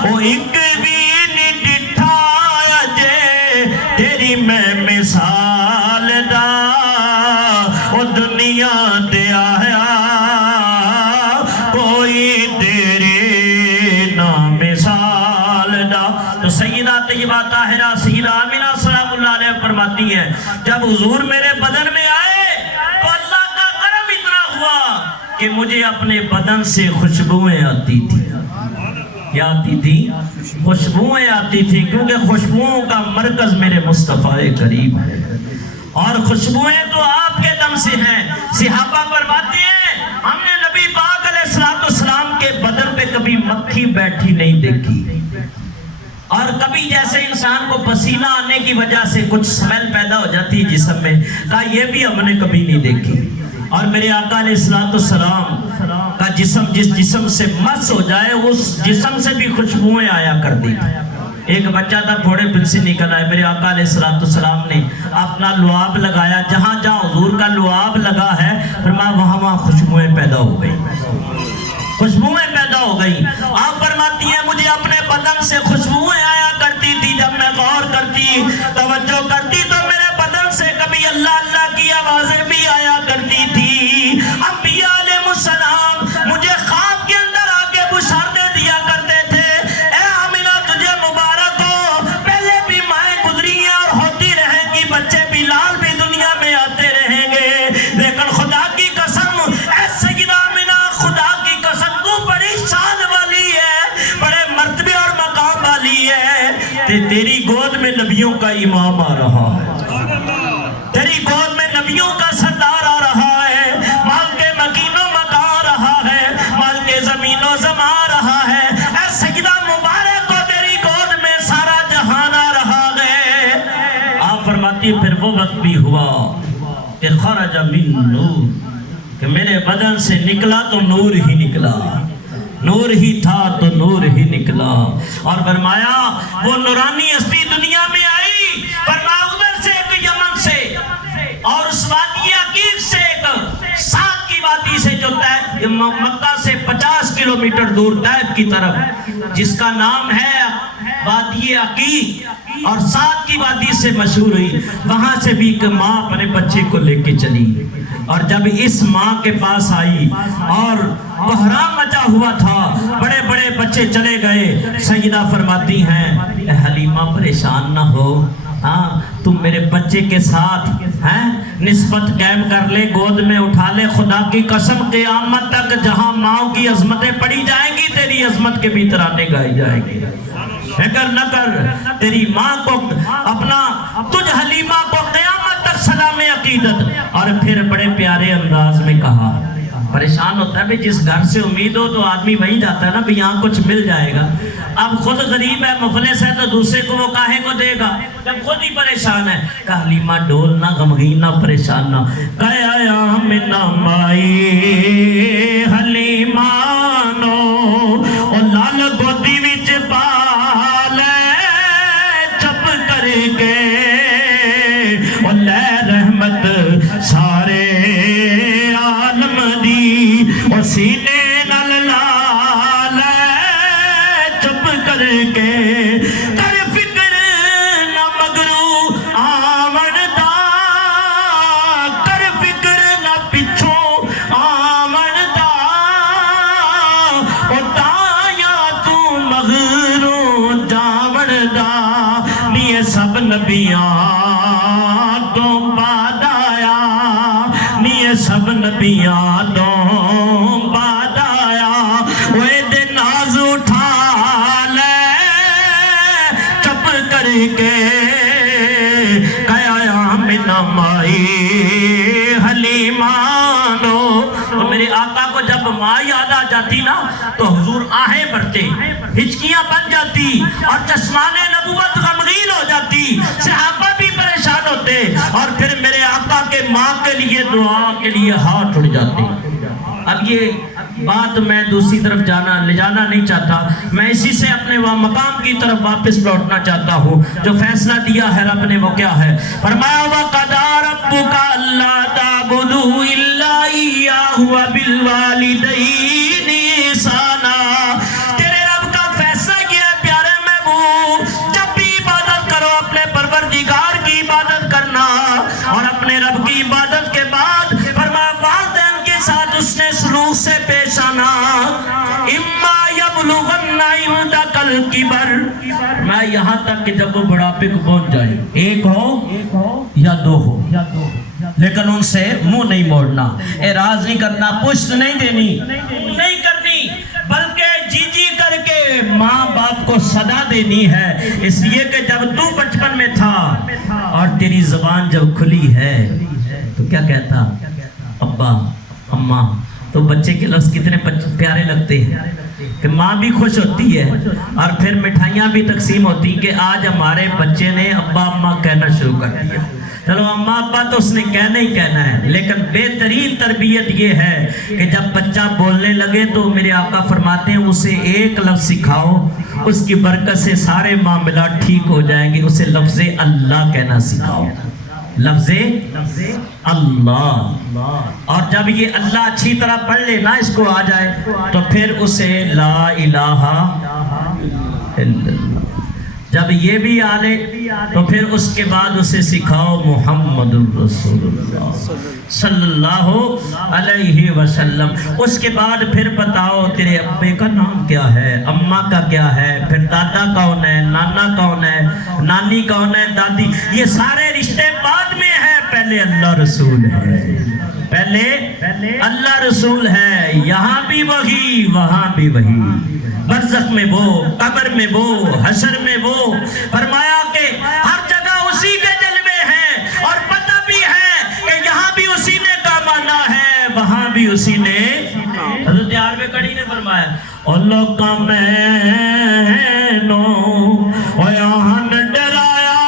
او ایک بھی نہیں ڈٹھا اجے تیری میں مثال دا او دنیا تے آیا کوئی تیرے نام مثال دا تو سیدہ طیبہ طاہرہ سیدہ آمنہ سلام اللہ علیہ فرماتی ہیں جب حضور میرے بدن میں آئے تو اللہ کا کرم اتنا ہوا کہ مجھے اپنے بدن سے خوشبوئیں آتی تھی کیا آتی تھی خوشبوئیں آتی تھی کیونکہ خوشبوؤں کا مرکز میرے مصطفیٰ کریم ہے اور خوشبوئیں تو آپ کے دم سے ہیں صحابہ فرماتے ہیں ہم نے نبی پاک علیہ السلام کے بدن پہ کبھی مکھی بیٹھی نہیں دیکھی اور کبھی جیسے انسان کو پسینہ آنے کی وجہ سے کچھ سمیل پیدا ہو جاتی ہے جسم میں کہا یہ بھی ہم نے کبھی نہیں دیکھی اور میرے آقا علیہ السلام کا جسم جس جسم سے مس ہو جائے اس جسم سے بھی خوشبوئیں آیا کرتی ایک بچہ تھا پھوڑے بن سے نکل آئے میرے آقا علیہ السلام نے اپنا لعاب لگایا جہاں جہاں حضور کا لعاب لگا ہے فرمایا وہاں خوشبوئیں پیدا ہو گئی خوشبوئیں پیدا ہو گئی آپ فرماتی ہیں مجھے اپنے بدن سے خوشبوئیں آیا کرتی تھی جب میں غور کرتی توجہ کرتی تو میرے بدن سے کبھی اللہ اللہ کی آوازیں بھی آیا کرتی تھی انبیاء علیہ السلام مجھے خواب کے اندر آگے بشارتیں دیا کرتے تھے اے آمنہ تجھے مبارک ہو پہلے بھی مائیں گزری ہیں اور ہوتی رہیں گی بچے بلال بھی دنیا میں آتے رہیں گے لیکن خدا کی قسم اے سیدہ آمنہ خدا کی قسم تو بڑی شان والی ہے بڑے مرتبے اور مقام والی ہے تیری گود میں نبیوں کا امام آ رہا ہے تیری گود میں نبیوں کا سردار آ رہا ہے مال کے مکین و مکا آ رہا ہے مال کے زمین و زماں آ رہا ہے اے سیدہ مبارک کو تیری گود میں سارا جہان آ رہا ہے آپ فرماتی پھر وہ وقت بھی ہوا کہ خرج من نور کہ میرے بدن سے نکلا تو نور ہی نکلا نور ہی تھا تو نور ہی نکلا اور فرمایا وہ نورانی ہستی دنیا میں آئی فرمایا ادھر سے ایک یمن سے اور اس وادی عقیق سے ایک سات کی وادی سے جو مکہ سے 50 کلومیٹر دور طائف کی طرف جس کا نام ہے وادی عقیق اور سات کی وادی سے مشہور ہوئی وہاں سے بھی ایک ماں اپنے بچے کو لے کے چلی اور جب اس ماں کے پاس آئی اور بحران مچا ہوا تھا بڑے بڑے بچے چلے گئے سیدہ فرماتی ہیں اے حلیمہ پریشان نہ ہو ہاں تم میرے بچے کے ساتھ نسبت قائم کر لے گود میں اٹھا لے خدا کی قسم قیامت تک جہاں ماں کی عظمتیں پڑھی جائیں گی تیری عظمت کے بھی ترانے گائے جائیں گے اگر نہ کر تیری ماں کو اپنا تجھ حلیمہ کو قیامت تک سلام عقیدت اور پھر بڑے پیارے انداز میں کہا پریشان ہوتا ہے بھی جس گھر سے امید ہو تو آدمی وہیں جاتا ہے نا بھی یہاں کچھ مل جائے گا اب خود غریب ہے مفلس ہے تو دوسرے کو وہ کاہے کو دے گا جب خود ہی پریشان ہے کہا حلیمہ ڈول نہ غمگین نہ پریشان نہ کہا یا آمنہ مائی حلیمہ نو اور لال گودی وچ پالے چپ کر کے اور لے رحمت سارے عالم دی اور سینے نال لال چپ کر کے کر فکر نہ مگرو آون دا کر فکر نہ پچھوں آون دا اور دا نیے سب نبیاں تو بعد آیا نیے سب نبیاں تو بعد آیا وہ دے ناز اٹھا لے چپ کر کے کہایا من مائی حلیمانو تو میرے آقا کو جب ماں یاد آ جاتی نا تو حضور آہیں بھرتے ہچکیاں بن جاتی اور چشمان نبوت غمگین ہو جاتی صحابہ بھی پریشان ہوتے اور پھر میرے آقا کے ماں کے لیے دعا کے لیے ہاتھ اٹھ جاتے اب یہ بات میں دوسری طرف لے جانا نہیں چاہتا میں اسی سے اپنے مقام کی طرف واپس لوٹنا چاہتا ہوں جو فیصلہ دیا ہے رب نے وہ کیا ہے فرمایا وَقَضَى رَبُّكَ أَلَّا تَعْبُدُوا إِلَّا إِيَّاهُ وَبِالْوَالِدَيْنِ إِحْسَانًا تیرے رب کا فیصلہ کیا ہے پیارے محبوب جب بھی عبادت کرو اپنے پروردگار کی عبادت کرنا اور اپنے رب کی عبادت کے بعد فرمایا والدین کے ساتھ اس نے سلوک سے پیش آنا اما یبلغن عندک الکبر میں یہاں تک کہ جب وہ بڑھاپے کو پہنچ جائے ایک ہو یا دو ہو لیکن ان سے منہ نہیں موڑنا اعراض نہیں کرنا پشت نہیں دینی نہیں کرنی بلکہ جی جی کر کے ماں باپ کو صدا دینی ہے اس لیے کہ جب تو بچپن میں تھا اور تیری زبان جب کھلی ہے تو کیا کہتا ابا اماں تو بچے کے لفظ کتنے پیارے لگتے ہیں کہ ماں بھی خوش ہوتی ہے اور پھر مٹھائیاں بھی تقسیم ہوتی کہ آج ہمارے بچے نے ابا اماں کہنا شروع کر دیا چلو اماں ابا تو اس نے کہنا ہی کہنا ہے لیکن بہترین تربیت یہ ہے کہ جب بچہ بولنے لگے تو میرے آقا فرماتے ہیں اسے ایک لفظ سکھاؤ اس کی برکت سے سارے معاملات ٹھیک ہو جائیں گے اسے لفظ اللہ کہنا سکھاؤ لفظ اللہ اور جب یہ اللہ اچھی طرح پڑھ لے نا اس کو آ جائے تو پھر اسے لا الہ الا اللہ جب یہ بھی آ لے تو پھر اس کے بعد اسے سکھاؤ محمد الرسول اللہ صلی اللہ علیہ وسلم اس کے بعد پھر بتاؤ تیرے ابے کا نام کیا ہے اماں کا کیا ہے پھر دادا کون ہے نانا کون ہے نانی کون ہے دادی یہ سارے رشتے بعد میں ہیں پہلے اللہ رسول ہے پہلے اللہ رسول ہے یہاں بھی وہی وہاں بھی وہی برزخ میں وہ قبر میں وہ حشر میں وہ فرمایا کہ ہر جگہ اسی کے جلوے ہیں اور پتہ بھی ہے کہ یہاں بھی اسی نے کامانا ہے وہاں بھی اسی نے حضرت عارف کڑی نے فرمایا اللہ کا میں نو و یہاں ڈرایا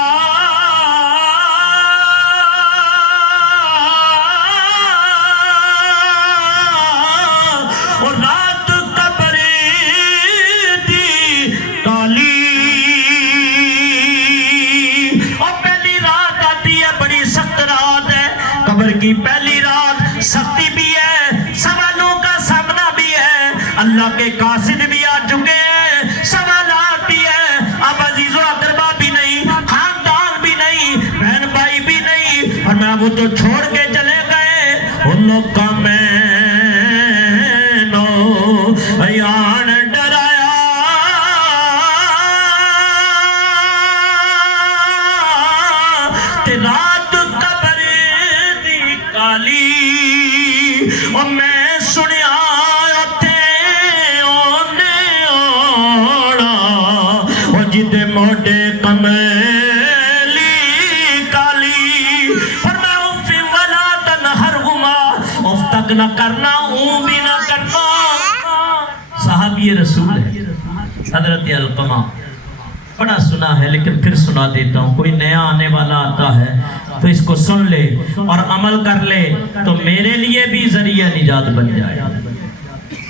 اور رات کی پہلی رات سختی بھی ہے سوالوں کا سامنا بھی ہے اللہ کے قاصد بھی آ چکے ہیں سوالات بھی ہے اب عزیز و اقربا بھی نہیں خاندان بھی نہیں بہن بھائی بھی نہیں اور میں وہ تو چھوڑ کے چلے گئے ان لوگ کا میں نو ایان ڈرایا رات قبر دی کالی اور میں سنیا جدے موڈے کمیلی کالی فرمایا فی ولا تنہرہما اف تک نہ کرنا اون بھی نہ کرنا صحابی رسول ہے حضرت علقمہ بڑا سنا ہے لیکن پھر سنا دیتا ہوں کوئی نیا آنے والا آتا ہے تو اس کو سن لے اور عمل کر لے تو میرے لیے بھی ذریعہ نجات بن جائے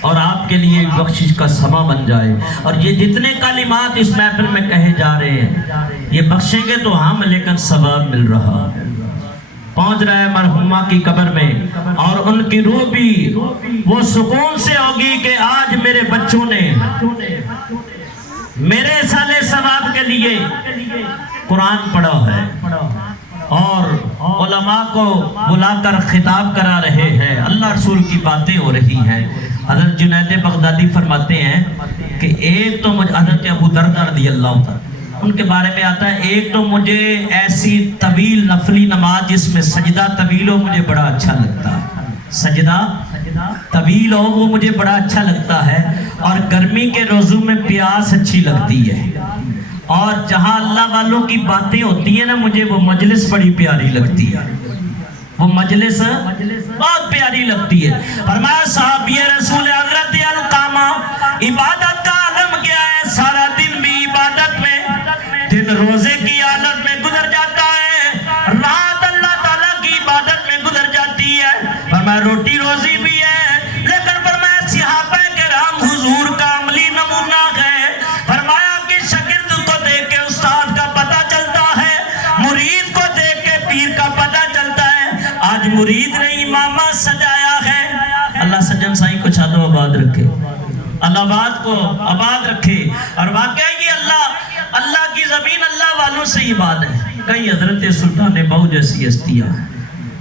اور آپ کے لیے بخشش کا سما بن جائے اور یہ جتنے کلمات اس محفل میں کہے جا رہے ہیں یہ بخشیں گے تو ہم لیکن ثواب مل رہا پہنچ رہا ہے مرحومہ کی قبر میں اور ان کی روح بھی وہ سکون سے ہوگی کہ آج میرے بچوں نے میرے سالے ثواب کے لیے قرآن پڑھا ہے اور علماء کو بلا کر خطاب کرا رہے ہیں اللہ رسول کی باتیں ہو رہی ہیں حضرت جنید بغدادی فرماتے ہیں کہ ایک تو حضرت ابو دردہ رضی اللہ عنہ ان کے بارے میں آتا ہے ایک تو مجھے ایسی طویل نفلی نماز جس میں سجدہ طویل ہو مجھے بڑا اچھا لگتا ہے، سجدہ طویل ہو وہ مجھے بڑا اچھا لگتا ہے، اور گرمی کے روزوں میں پیاس اچھی لگتی ہے، اور جہاں اللہ والوں کی باتیں ہوتی ہیں نا مجھے وہ مجلس بڑی پیاری لگتی ہے، وہ مجلس بہت پیاری لگتی ہے۔ فرمایا صحابی رسول حضرت علقمہ عبادت کا عالم کیا ہے، سارا دن بھی عبادت میں، دن روزے کی حالت میں گزر جاتا ہے، رات اللہ تعالیٰ کی عبادت میں گزر جاتی ہے، فرمایا روٹی روزی بھی ہے، لیکن فرمایا صحابہ کرام حضور کا عملی نمونہ ہے، فرمایا کہ شاگرد کو دیکھ کے استاد کا پتہ چلتا ہے، مرید کو دیکھ کے پیر کا پتہ چلتا ہے، آج مرید نے امامہ سجایا ہے۔ اللہ سجن سائی کو چھادو آباد رکھے، اللہ آباد کو آباد رکھے، اور واقعہ یہ اللہ کی زمین اللہ والوں سے ہی بات ہے۔ کئی حضرت سلطان بہو جیسی ہستیاں ہیں،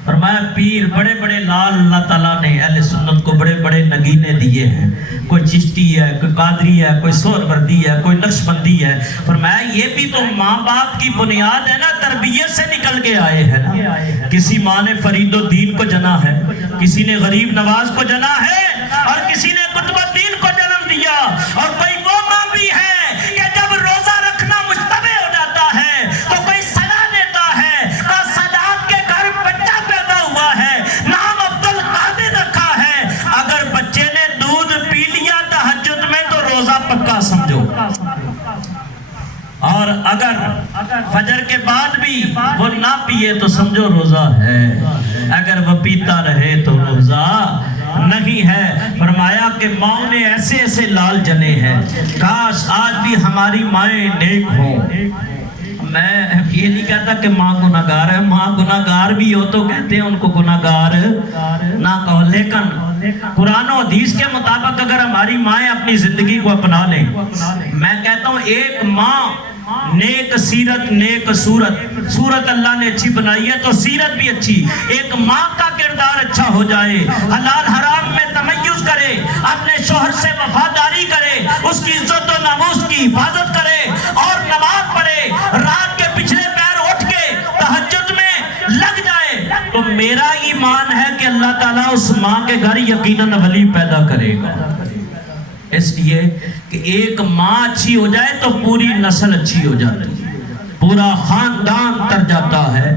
فرمایا پیر بڑے بڑے لال اللہ تعالیٰ نے اہل سنت کو بڑے بڑے نگینے دیے ہیں، کوئی چشتی ہے، کوئی قادری ہے، کوئی سہروردی ہے، کوئی نقشبندی ہے، فرمایا یہ بھی تو ماں باپ کی بنیاد ہے نا، تربیت سے نکل کے آئے ہیں نا۔ کسی ماں نے فرید الدین کو جنا ہے، کسی نے غریب نواز کو جنا ہے، اور کسی نے قطب الدین کو جنم دیا، اور کوئی وہ ماں بھی ہے کہ جب روزہ رکھنا مشتبہ ہو جاتا ہے تو کوئی صدا دیتا ہے کہ صداق کے گھر بچہ پیدا ہوا ہے، نام عبد القادر رکھا ہے، اگر بچے نے دودھ پی لیا تہجد میں تو روزہ پکا سمجھو، اور اگر فجر کے بعد بھی وہ نہ پیے تو سمجھو روزہ ہے، اگر وہ پیتا رہے تو روزہ نہیں ہے۔ فرمایا کہ ماں نے ایسے ایسے لال جنے ہیں، کاش آج بھی ہماری مائیں نیک ہوں۔ میں یہ نہیں کہتا کہ ماں گناہگار ہے، ماں گناہگار بھی ہو تو کہتے ہیں ان کو گناہگار نہ کہو، لیکن قرآن و حدیث کے مطابق اگر ہماری مائیں اپنی زندگی کو اپنا لیں، میں کہتا ہوں ایک ماں نیک سیرت نیک صورت اللہ نے اچھی بنائی ہے تو سیرت بھی اچھی، ایک ماں کا کردار اچھا ہو جائے، حلال حرام میں تمیز کرے، اپنے شوہر سے وفاداری کرے، اس کی عزت و ناموس کی حفاظت کرے، اور نماز پڑھے، رات کے پچھلے پیر اٹھ کے تہجد میں لگ جائے، تو میرا ایمان ہے کہ اللہ تعالیٰ اس ماں کے گھر یقیناً ولی پیدا کرے گا۔ اس لیے کہ ایک ماں اچھی ہو جائے تو پوری نسل اچھی ہو جاتی ہے، پورا خاندان تر جاتا ہے،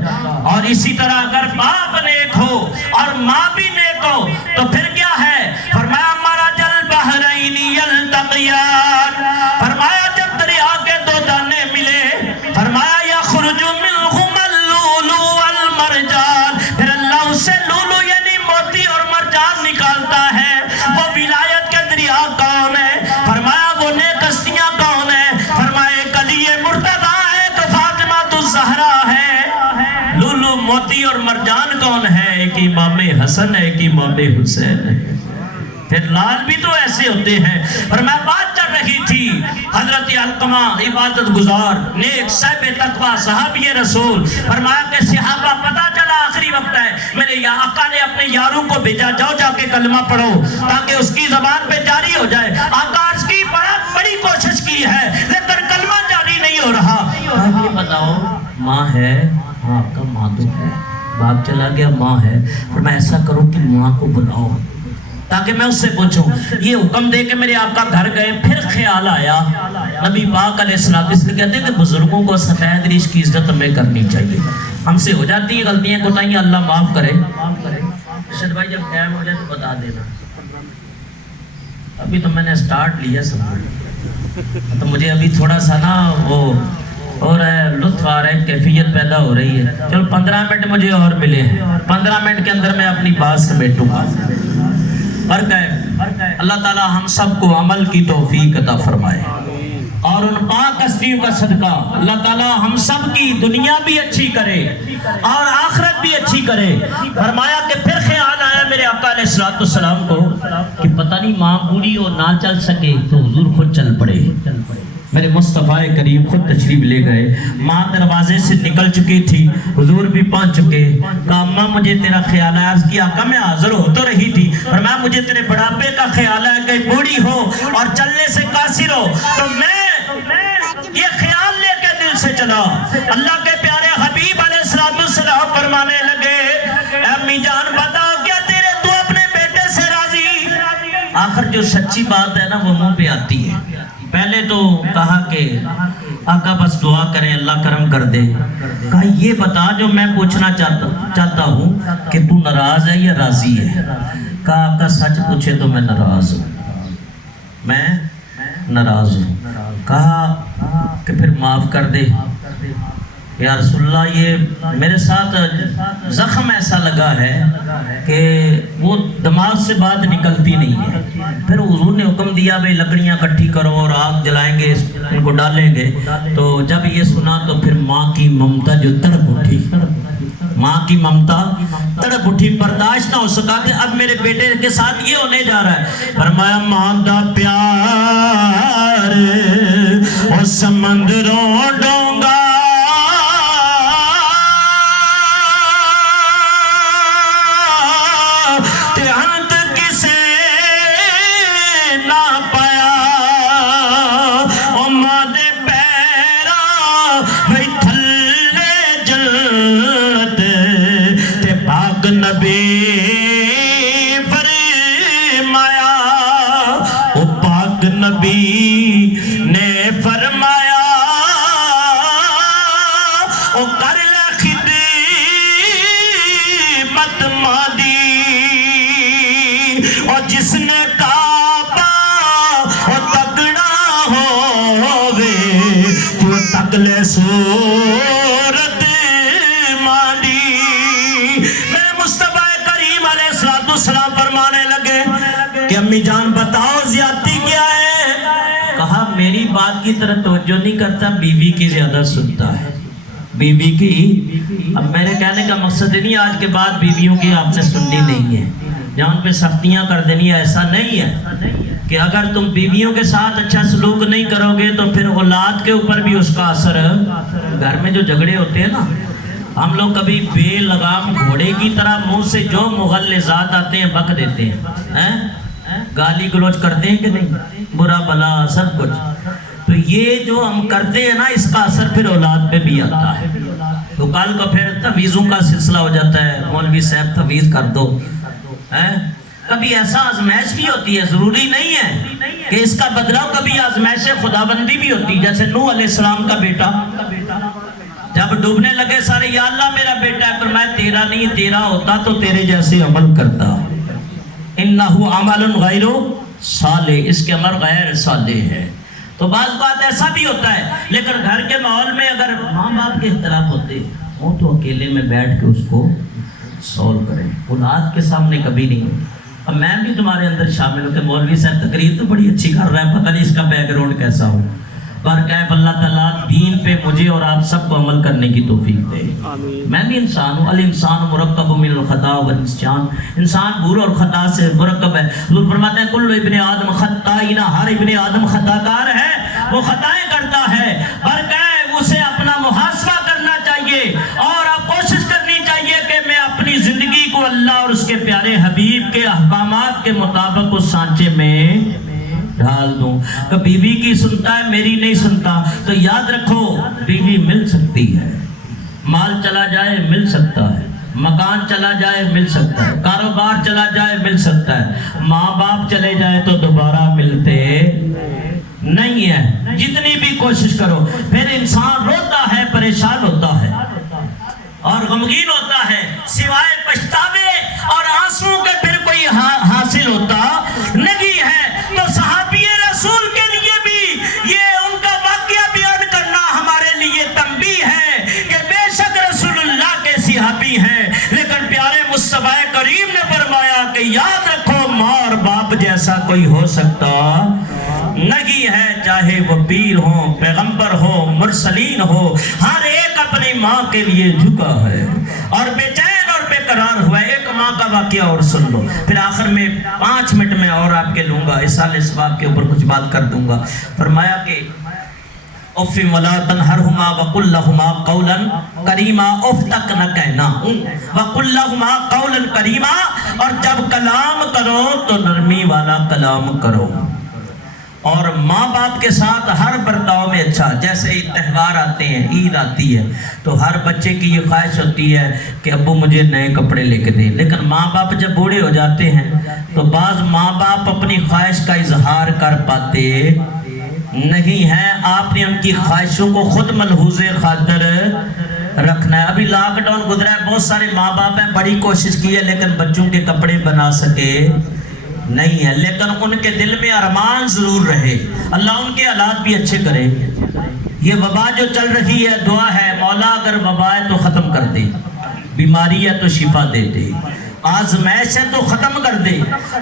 اور اسی طرح اگر باپ نیک ہو اور ماں بھی نیک ہو تو پھر کیا ہے؟ فرمایا مرج البحرین یلتقیان، فرمایا جب دریا کے دو دانے ملے، فرمایا یخرج منہما اللؤلؤ والمرجان، پھر اللہ اس سے لولو یعنی موتی اور مرجان نکالتا ہے۔ وہ ولایت کے دریا کون ہے؟ فرمایا وہ نیک ہستیاں کون ہیں؟ فرمایا ایک علی مرتضیٰ ہے، ایک فاطمہ الزہرا ہے۔ لولو موتی اور مرجان کون ہے؟ ایک امام حسن ہے، ایک امام حسین ہے۔ پھر لال بھی تو ایسے ہوتے ہیں۔ فرمایا بات چل رہی تھی، حضرت علقمہ عبادت گزار نیک صاحب تقویٰ صحابی رسول، فرمایا کہ صحابہ پتہ چلا آخری وقت ہے، میرے آقا نے اپنے یاروں کو بھیجا جاؤ جا کے کلمہ پڑھو تاکہ اس کی زبان پہ جاری ہو جائے۔ آقا اس کی بڑی کوشش کی ہے لیکن کلمہ جاری نہیں ہو رہا۔ یہ بتاؤ ماں ہے؟ ہاں آپ کا ماں تو ہے، باپ چلا گیا ماں ہے، فرمایا ایسا کرو کہ ماں کو بلاؤ تاکہ میں اس سے پوچھوں۔ یہ حکم دے کے میرے آقا گھر گئے، پھر خیال آیا نبی پاک علیہ السلام اس لیے کہتے ہیں کہ بزرگوں کو سفید ریش کی عزت ہمیں کرنی چاہیے، ہم سے ہو جاتی ہیں غلطیاں کوتاہیاں، اللہ معاف کرے۔ ارشد بھائی جب ٹائم ہو جائے تو بتا دینا، ابھی تو میں نے سٹارٹ لیا سب، تو مجھے ابھی تھوڑا سا نا وہ ہو رہا ہے، لطف آ رہا ہے، کیفیت پیدا ہو رہی ہے۔ چلو 15 منٹ مجھے اور ملے ہیں، 15 منٹ کے اندر میں اپنی بات سمیٹوں گا۔ اللہ تعالی ہم سب کو عمل کی توفیق عطا فرمائے، اور ان پاک ہستیوں کا صدقہ اللہ تعالی ہم سب کی دنیا بھی اچھی کرے اور آخرت بھی اچھی کرے۔ فرمایا کہ پھر خیال آیا میرے آقا علیہ السلام کو کہ پتہ نہیں ماں بوڑھی اور نہ چل سکے تو حضور خود چل پڑے۔ میرے مصطفیٰ کریم خود تشریف لے گئے، ماں دروازے سے نکل چکی تھی، حضور بھی پہنچ چکے، کہا اماں مجھے تیرا خیال ہے، عرض کیا آقا میں حاضر ہو تو رہی تھی، فرمایا مجھے تیرے بڑھاپے کا خیال ہے کہ بوڑھی ہو اور چلنے سے قاصر ہو، تو میں یہ خیال لے کے دل سے چلا۔ اللہ کے پیارے حبیب علیہ السلام فرمانے لگے اے امی جان بتاؤ کیا تو اپنے بیٹے سے راضی؟ آخر جو سچی بات ہے نا وہ منہ پہ آتی ہے۔ پہلے تو کہا کہ آقا بس دعا کریں اللہ کرم کر دے۔ کہا یہ بتا جو میں پوچھنا چاہتا ہوں کہ تو ناراض ہے یا راضی ہے؟ کہا آقا سچ پوچھے تو میں ناراض ہوں، میں ناراض ہوں۔ کہا کہ پھر معاف کر دے۔ یا رسول اللہ یہ میرے ساتھ زخم ایسا لگا ہے کہ وہ دماغ سے بات نکلتی نہیں ہے۔ پھر حضور نے حکم دیا بھئی لکڑیاں کٹھی کرو اور آگ جلائیں گے، ان کو ڈالیں گے۔ تو جب یہ سنا تو پھر ماں کی ممتا جو تڑپ اٹھی، ماں کی ممتا تڑپ اٹھی، برداشت نہ ہو سکا کہ اب میرے بیٹے کے ساتھ یہ ہونے جا رہا ہے۔ فرمایا ماں دا پیار اور سمندروں ڈونگا صورت مالی۔ میرے مصطفیٰ کریم علیہ السلام فرمانے لگے کہ امی جان بتاؤ زیادتی کیا ہے؟ کہا میری بات کی طرف توجہ نہیں کرتا، بیوی کی زیادہ سنتا ہے، بیوی کی۔ اب میرے کہنے کا مقصد نہیں آج کے بعد بیویوں کی آپ نے سننی نہیں ہے، جہاں پہ سختیاں کر دینی ہے، ایسا نہیں ہے کہ اگر تم بیویوں کے ساتھ اچھا سلوک نہیں کرو گے تو پھر اولاد کے اوپر بھی اس کا اثر ہے۔ گھر میں جو جھگڑے ہوتے ہیں نا، ہم لوگ کبھی بے لگام گھوڑے کی طرح منہ سے جو مغلظات آتے ہیں بک دیتے ہیں، گالی گلوچ کرتے ہیں کہ نہیں، برا بلا سب کچھ۔ تو یہ جو ہم کرتے ہیں نا اس کا اثر پھر اولاد پہ بھی آتا ہے۔ تو کل کو پھر تویزوں کا سلسلہ ہو جاتا ہے، مولوی صاحب تویز کر دو۔ کبھی ایسا آزمائش بھی ہوتی ہے، ضروری نہیں ہے کہ اس کا بدلہ، کبھی آزمائش خداوندی بھی ہوتی ہے۔ جیسے نوح علیہ السلام کا بیٹا جب ڈوبنے لگے سارے، یا اللہ میرا بیٹا ہے، فرمایا تیرا نہیں، تیرا ہوتا تو تیرے جیسے عمل کرتا۔ انہو عمل غیر صالح، اس کے عمل غیر صالح ہے۔ تو بعض بات ایسا بھی ہوتا ہے، لیکن گھر کے ماحول میں اگر ماں باپ کے اختلاف ہوتے ہوں تو اکیلے میں بیٹھ کے اس کو سولو کریں، اولاد کے سامنے کبھی نہیں۔ اب میں بھی تمہارے اندر شامل ہوں کہ مولوی صاحب تقریر تو بڑی اچھی کر رہا ہے، پتہ نہیں اس کا بیک گراؤنڈ کیسا ہو، پر کیف اللہ تعالیٰ دین پہ مجھے اور آپ سب کو عمل کرنے کی توفیق دے۔ میں بھی انسان ہوں، الانسان مرکب من الخطا والنسیان، انسان بھول اور خطا سے مرکب ہے۔ حضور فرماتے ہیں کل ابن آدم خطائین، ہر ابن آدم خطا کار ہے، وہ خطائیں کرتا ہے، پر کیف اسے اپنا محاسبہ کرنا چاہیے اور اب کوشش کرنی چاہیے کہ میں اپنی زندگی کو اللہ اور اس کے پیارے حبیب کے احکامات کے مطابق اس سانچے میں ڈال دوں۔ کہ بیوی کی سنتا ہے میری نہیں سنتا، تو یاد رکھو بیوی مل سکتی ہے، مال چلا جائے مل سکتا ہے، مکان چلا جائے مل سکتا ہے، کاروبار چلا جائے مل سکتا ہے، ماں باپ چلے جائے تو دوبارہ ملتے نہیں ہے، جتنی بھی کوشش کرو۔ پھر انسان روتا ہے، پریشان ہوتا ہے اور غمگین ہوتا ہے، سوائے پچھتاوے اور آنسوں کے پھر کوئی حاصل ہوتا نہیں ہے۔ تو صحابی رسول کے لیے بھی یہ ان کا واقعہ بیان کرنا ہمارے لیے تنبیہ ہے کہ بے شک رسول اللہ کے صحابی ہیں، لیکن پیارے مصطفیٰ کریم نے فرمایا کہ یاد رکھو ماں اور باپ جیسا کوئی ہو سکتا نہیں ہے، چاہے وہ پیر ہو، پیغمبر ہو، مرسلین ہو، ہر ایک اپنی ماں کے لیے جھکا ہے اور بے چین اور بے قرار ہوا ہے۔ ایک ماں کا واقعہ اور سن لو، پھر آخر میں 5 منٹ میں اور آپ کے لوں گا، اصال اسباب کے اوپر کچھ بات کر دوں گا۔ فرمایا کہ اف ولا تنہرہما وقل لہما قولا کریما، اف تک نہ کہنا، وقل لہما قولا کریما، اور جب کلام کرو تو نرمی والا کلام کرو۔ اور ماں باپ کے ساتھ ہر برتاؤ میں اچھا. جیسے تہوار آتے ہیں، عید آتی ہے تو ہر بچے کی یہ خواہش ہوتی ہے کہ ابو مجھے نئے کپڑے لے کے دیں، لیکن ماں باپ جب بوڑھے ہو جاتے ہیں تو بعض ماں باپ اپنی خواہش کا اظہار کر پاتے نہیں ہیں. آپ نے ان کی خواہشوں کو خود ملحوظ خاطر رکھنا ہے. ابھی لاک ڈاؤن گزرا ہے، بہت سارے ماں باپ ہیں بڑی کوشش کی ہے لیکن بچوں کے کپڑے بنا سکے نہیں ہے، لیکن ان کے دل میں ارمان ضرور رہے. اللہ ان کے حالات بھی اچھے کرے. یہ وبا جو چل رہی ہے، دعا ہے مولا اگر وبا ہے تو ختم کر دے، بیماری ہے تو شفا دے دے، آزمائش ہے تو ختم کر دے،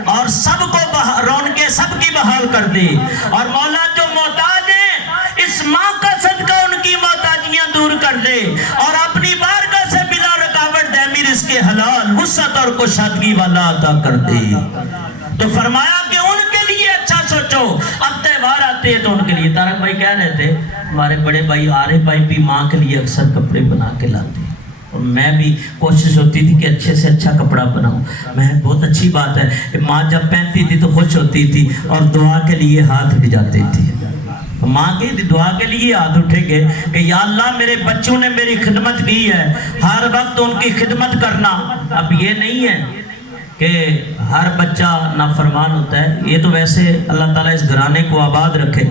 اور سب کو رونقیں سب کی بحال کر دے. اور مولا جو محتاج ہیں اس ماں کا صدقہ ان کی محتاجیاں دور کر دے، اور اپنی بارگاہ سے بلا رکاوٹ دائمی رزق حلال وسعت اور کشادگی والا عطا کر دے. تو فرمایا کہ ان کے لیے اچھا سوچو. اب تہوار آتے ہیں تو ان کے لیے طارق بھائی کہہ رہے تھے ہمارے بڑے بھائی عارف بھائی بھی ماں کے لیے اکثر کپڑے بنا کے لاتے ہیں، اور میں بھی کوشش ہوتی تھی کہ اچھے سے اچھا کپڑا بناؤں. میں بہت اچھی بات ہے، ماں جب پہنتی تھی تو خوش ہوتی تھی اور دعا کے لیے ہاتھ اٹھ جاتے تھے. ماں کی دعا کے لیے ہاتھ اٹھیں گے کہ یا اللہ میرے بچوں نے میری خدمت کی ہے، ہر وقت ان کی خدمت کرنا. اب یہ نہیں ہے کہ ہر بچہ نافرمان ہوتا ہے، یہ تو ویسے اللہ تعالیٰ اس گھرانے کو آباد رکھے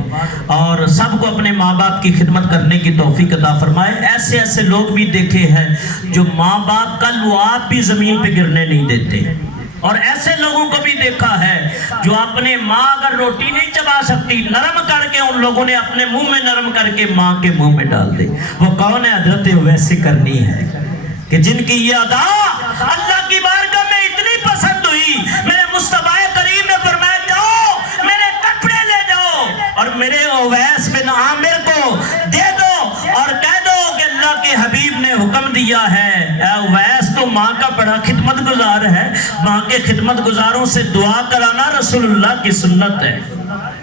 اور سب کو اپنے ماں باپ کی خدمت کرنے کی توفیق عطا فرمائے. ایسے ایسے لوگ بھی دیکھے ہیں جو ماں باپ کا لعاب بھی زمین پہ گرنے نہیں دیتے، اور ایسے لوگوں کو بھی دیکھا ہے جو اپنے ماں اگر روٹی نہیں چبا سکتی نرم کر کے ان لوگوں نے اپنے منہ میں نرم کر کے ماں کے منہ میں ڈال دے. وہ کون ہے؟ حضرت ویسے کرنی ہے کہ جن کی یہ ادا اللہ کی بارگاہ میں اتنی پسند ہوئی. میرے مصطفیٰ کریم نے فرمایا جاؤ میرے کپڑے لے جاؤ اور میرے اویس بن عامر کو دے دو اور کہہ دو کہ اللہ کے حبیب نے حکم دیا ہے. اے اویس تو ماں کا بڑا خدمت گزار ہے، ماں کے خدمت گزاروں سے دعا کرانا رسول اللہ کی سنت ہے.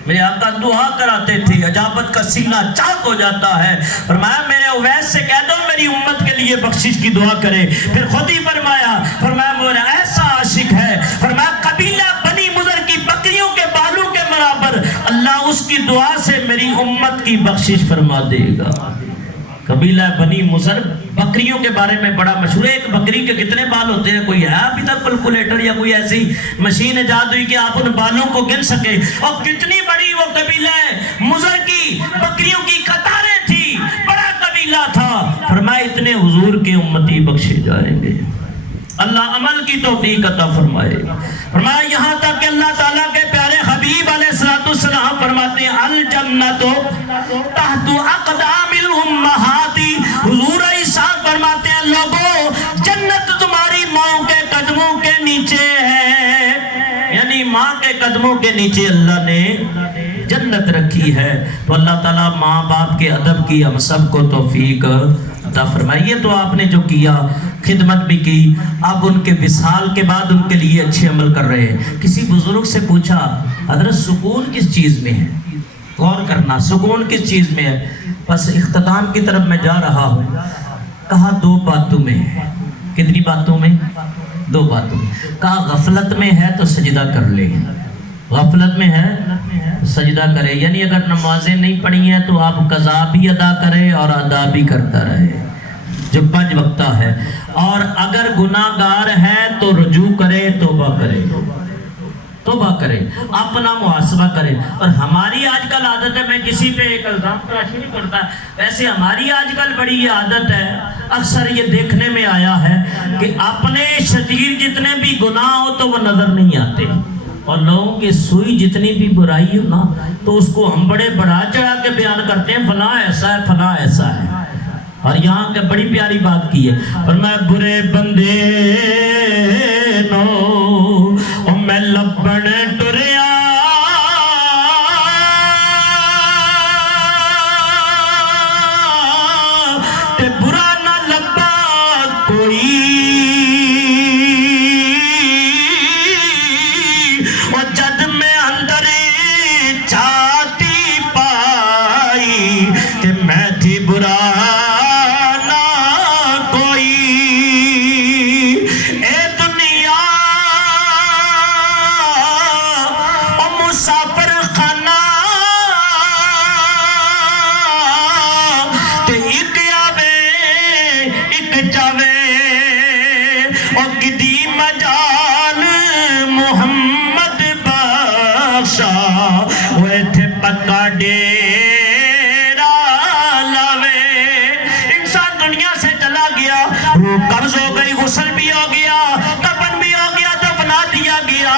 میرے آقا دعا کراتے تھے، اجابت کا سینہ چاک ہو جاتا ہے. فرمایا میرے اویس سے کہہ دو میری امت کے لیے بخشش کی دعا کرے. پھر خود ہی فرمایا میرا ایسا عاشق ہے، فرمایا قبیلہ بنی مضر کی بکریوں کے بالوں کے برابر اللہ اس کی دعا سے میری امت کی بخشش فرما دے گا. قبیلہ بنی مضر بکریوں کے بارے میں بڑا مشہور ہے. ایک بکری کے کتنے بال ہوتے ہیں؟ کوئی ہے ابھی تک کیلکولیٹر یا کوئی ایسی مشین ایجاد ہوئی کہ آپ ان بالوں کو گن سکے؟ اور کتنی بڑی وہ قبیلہ مضر کی بکریوں کی قطاریں تھی، بڑا قبیلہ تھا. فرمایا اتنے حضور کے امتی بخشے جائیں گے. اللہ عمل کی توفیق عطا فرمائے. فرمایا یہاں تک کہ اللہ تعالیٰ کے پیارے حبیب علیہ السلام فرماتے ہیں الجنت تحت اقدام الامہات. حضور عیسیٰ فرماتے ہیں لوگوں جنت تمہاری ماں کے قدموں کے نیچے ہے، یعنی ماں کے قدموں کے نیچے اللہ نے جنت رکھی ہے. تو اللہ تعالیٰ ماں باپ کے ادب کی ہم سب کو توفیق عطا فرمائے. یہ تو آپ نے جو کیا خدمت بھی کی، اب ان کے وصال کے بعد ان کے لیے اچھے عمل کر رہے ہیں. کسی بزرگ سے پوچھا حضرت سکون کس چیز میں ہے؟ غور کرنا سکون کس چیز میں ہے. بس اختتام کی طرف میں جا رہا ہوں. کہا 2 باتوں میں ہے. کتنی باتوں میں؟ 2 باتوں میں. کہا غفلت میں ہے تو سجدہ کر لے، غفلت میں ہے تو سجدہ کرے. یعنی اگر نمازیں نہیں پڑھی ہیں تو آپ قضا بھی ادا کرے اور ادا بھی کرتا رہے جو 5 وقتہ ہے. اور اگر گناہ گار ہے تو رجوع کرے، توبہ کرے، اپنا محاسبہ کرے. اور ہماری آج کل عادت ہے، میں کسی پہ ایک الزام تراشی نہیں کرتا، ویسے ہماری آج کل بڑی یہ عادت ہے، اکثر یہ دیکھنے میں آیا ہے کہ اپنے شریر جتنے بھی گناہ ہو تو وہ نظر نہیں آتے، اور لوگوں کی سوئی جتنی بھی برائی ہو نا تو اس کو ہم بڑے بڑھا چڑھا کے بیان کرتے ہیں، فلاں ایسا ہے، فلاں ایسا ہے. اور یہاں کے بڑی پیاری بات کی ہے، فرمایا برے بندے نو او میں لبن ٹریا تے برا نہ لبا کوئی، اور جد میں اندر چاہتی پائی تے میں تھی برا مسافر خانہ روح قبض ہو گئی، غسل بھی ہو گیا، کفن بھی ہو گیا، دفنا دیا گیا،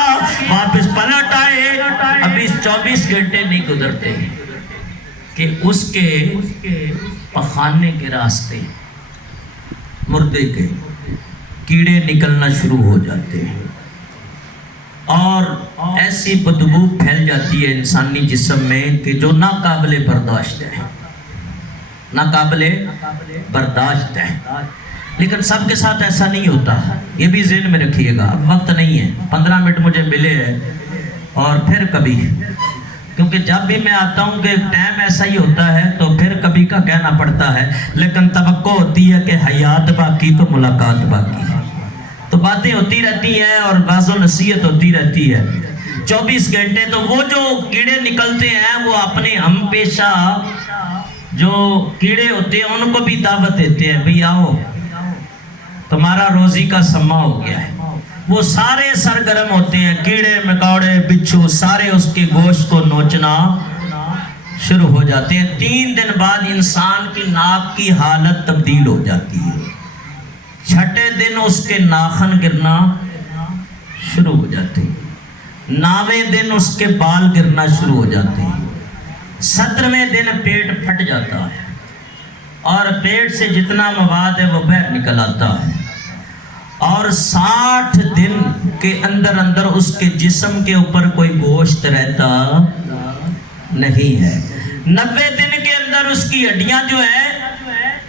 واپس پلٹ آئے. ابھی 24 گھنٹے نہیں گزرتے کہ اس کے پخانے کے راستے مردے کے کیڑے نکلنا شروع ہو جاتے ہیں اور ایسی بدبو پھیل جاتی ہے انسانی جسم میں کہ جو ناقابل برداشت ہے، ناقابل برداشت ہے. لیکن سب کے ساتھ ایسا نہیں ہوتا، یہ بھی ذہن میں رکھیے گا. اب وقت نہیں ہے، 15 منٹ مجھے ملے ہیں اور پھر کبھی، کیونکہ جب بھی میں آتا ہوں کہ ٹائم ایسا ہی ہوتا ہے تو پھر کبھی کا کہنا پڑتا ہے، لیکن توقع ہوتی ہے کہ حیات باقی تو ملاقات باقی، تو باتیں ہوتی رہتی ہیں اور واعظ و نصیحت ہوتی رہتی ہے. 24 گھنٹے تو وہ جو کیڑے نکلتے ہیں وہ اپنے ہم پیشہ جو کیڑے ہوتے ہیں ان کو بھی دعوت دیتے ہیں، بھئی آؤ تمہارا روزی کا سما ہو گیا ہے. وہ سارے سرگرم ہوتے ہیں، کیڑے مکوڑے بچھو سارے اس کے گوشت کو نوچنا شروع ہو جاتے ہیں. 3 دن بعد انسان کی ناک کی حالت تبدیل ہو جاتی ہے. 6 دن اس کے ناخن گرنا شروع ہو جاتے ہیں. 9ویں دن اس کے بال گرنا شروع ہو جاتے ہیں. 17ویں دن پیٹ پھٹ جاتا ہے اور پیٹ سے جتنا مواد ہے وہ باہر نکل آتا ہے. اور 60 دن کے اندر اندر اس کے جسم کے اوپر کوئی گوشت رہتا نہیں ہے. 90 دن کے اندر اس کی ہڈیاں جو ہیں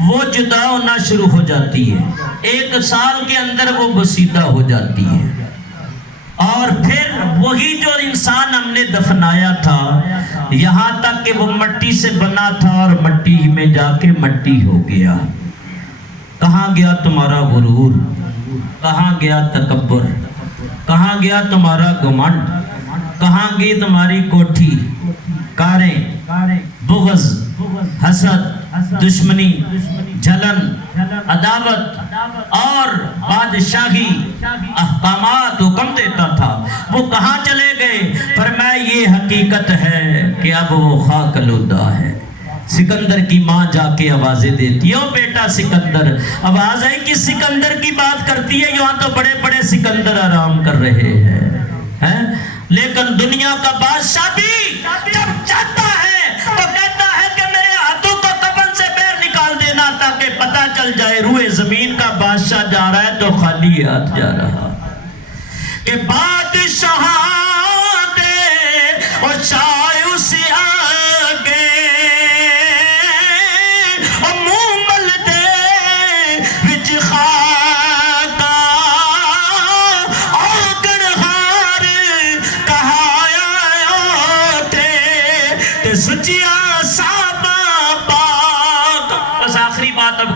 وہ جدا ہونا شروع ہو جاتی ہے. 1 سال کے اندر وہ بسیدہ ہو جاتی ہے. اور پھر وہی جو انسان ہم نے دفنایا تھا یہاں تک کہ وہ مٹی سے بنا تھا اور مٹی میں جا کے مٹی ہو گیا. کہاں گیا تمہارا غرور، کہاں گیا تکبر، کہاں گیا تمہارا گھمنڈ، کہاں گئی تمہاری کوٹھی، کاریں، بغض، حسد، دشمنی، جلن، عداوت اور بادشاہی احکامات حکم دیتا تھا، وہ کہاں چلے گئے؟ فرمایا یہ حقیقت ہے کہ اب وہ خاک آلودہ ہے. سکندر کی ماں جا کے آوازیں دیتی ہے، او بیٹا سکندر. آواز آئی کہ سکندر کی بات کرتی ہے، یہاں تو بڑے بڑے سکندر آرام کر رہے ہیں. لیکن دنیا کا بادشاہ بھی جب چاہتا ہے تو کہتا ہے کہ میرے ہاتھوں کو کفن سے باہر نکال دینا تاکہ پتہ چل جائے روئے زمین کا بادشاہ جا رہا ہے تو خالی ہاتھ جا رہا. کہ بادشاہ دے اور چائے اسے آگے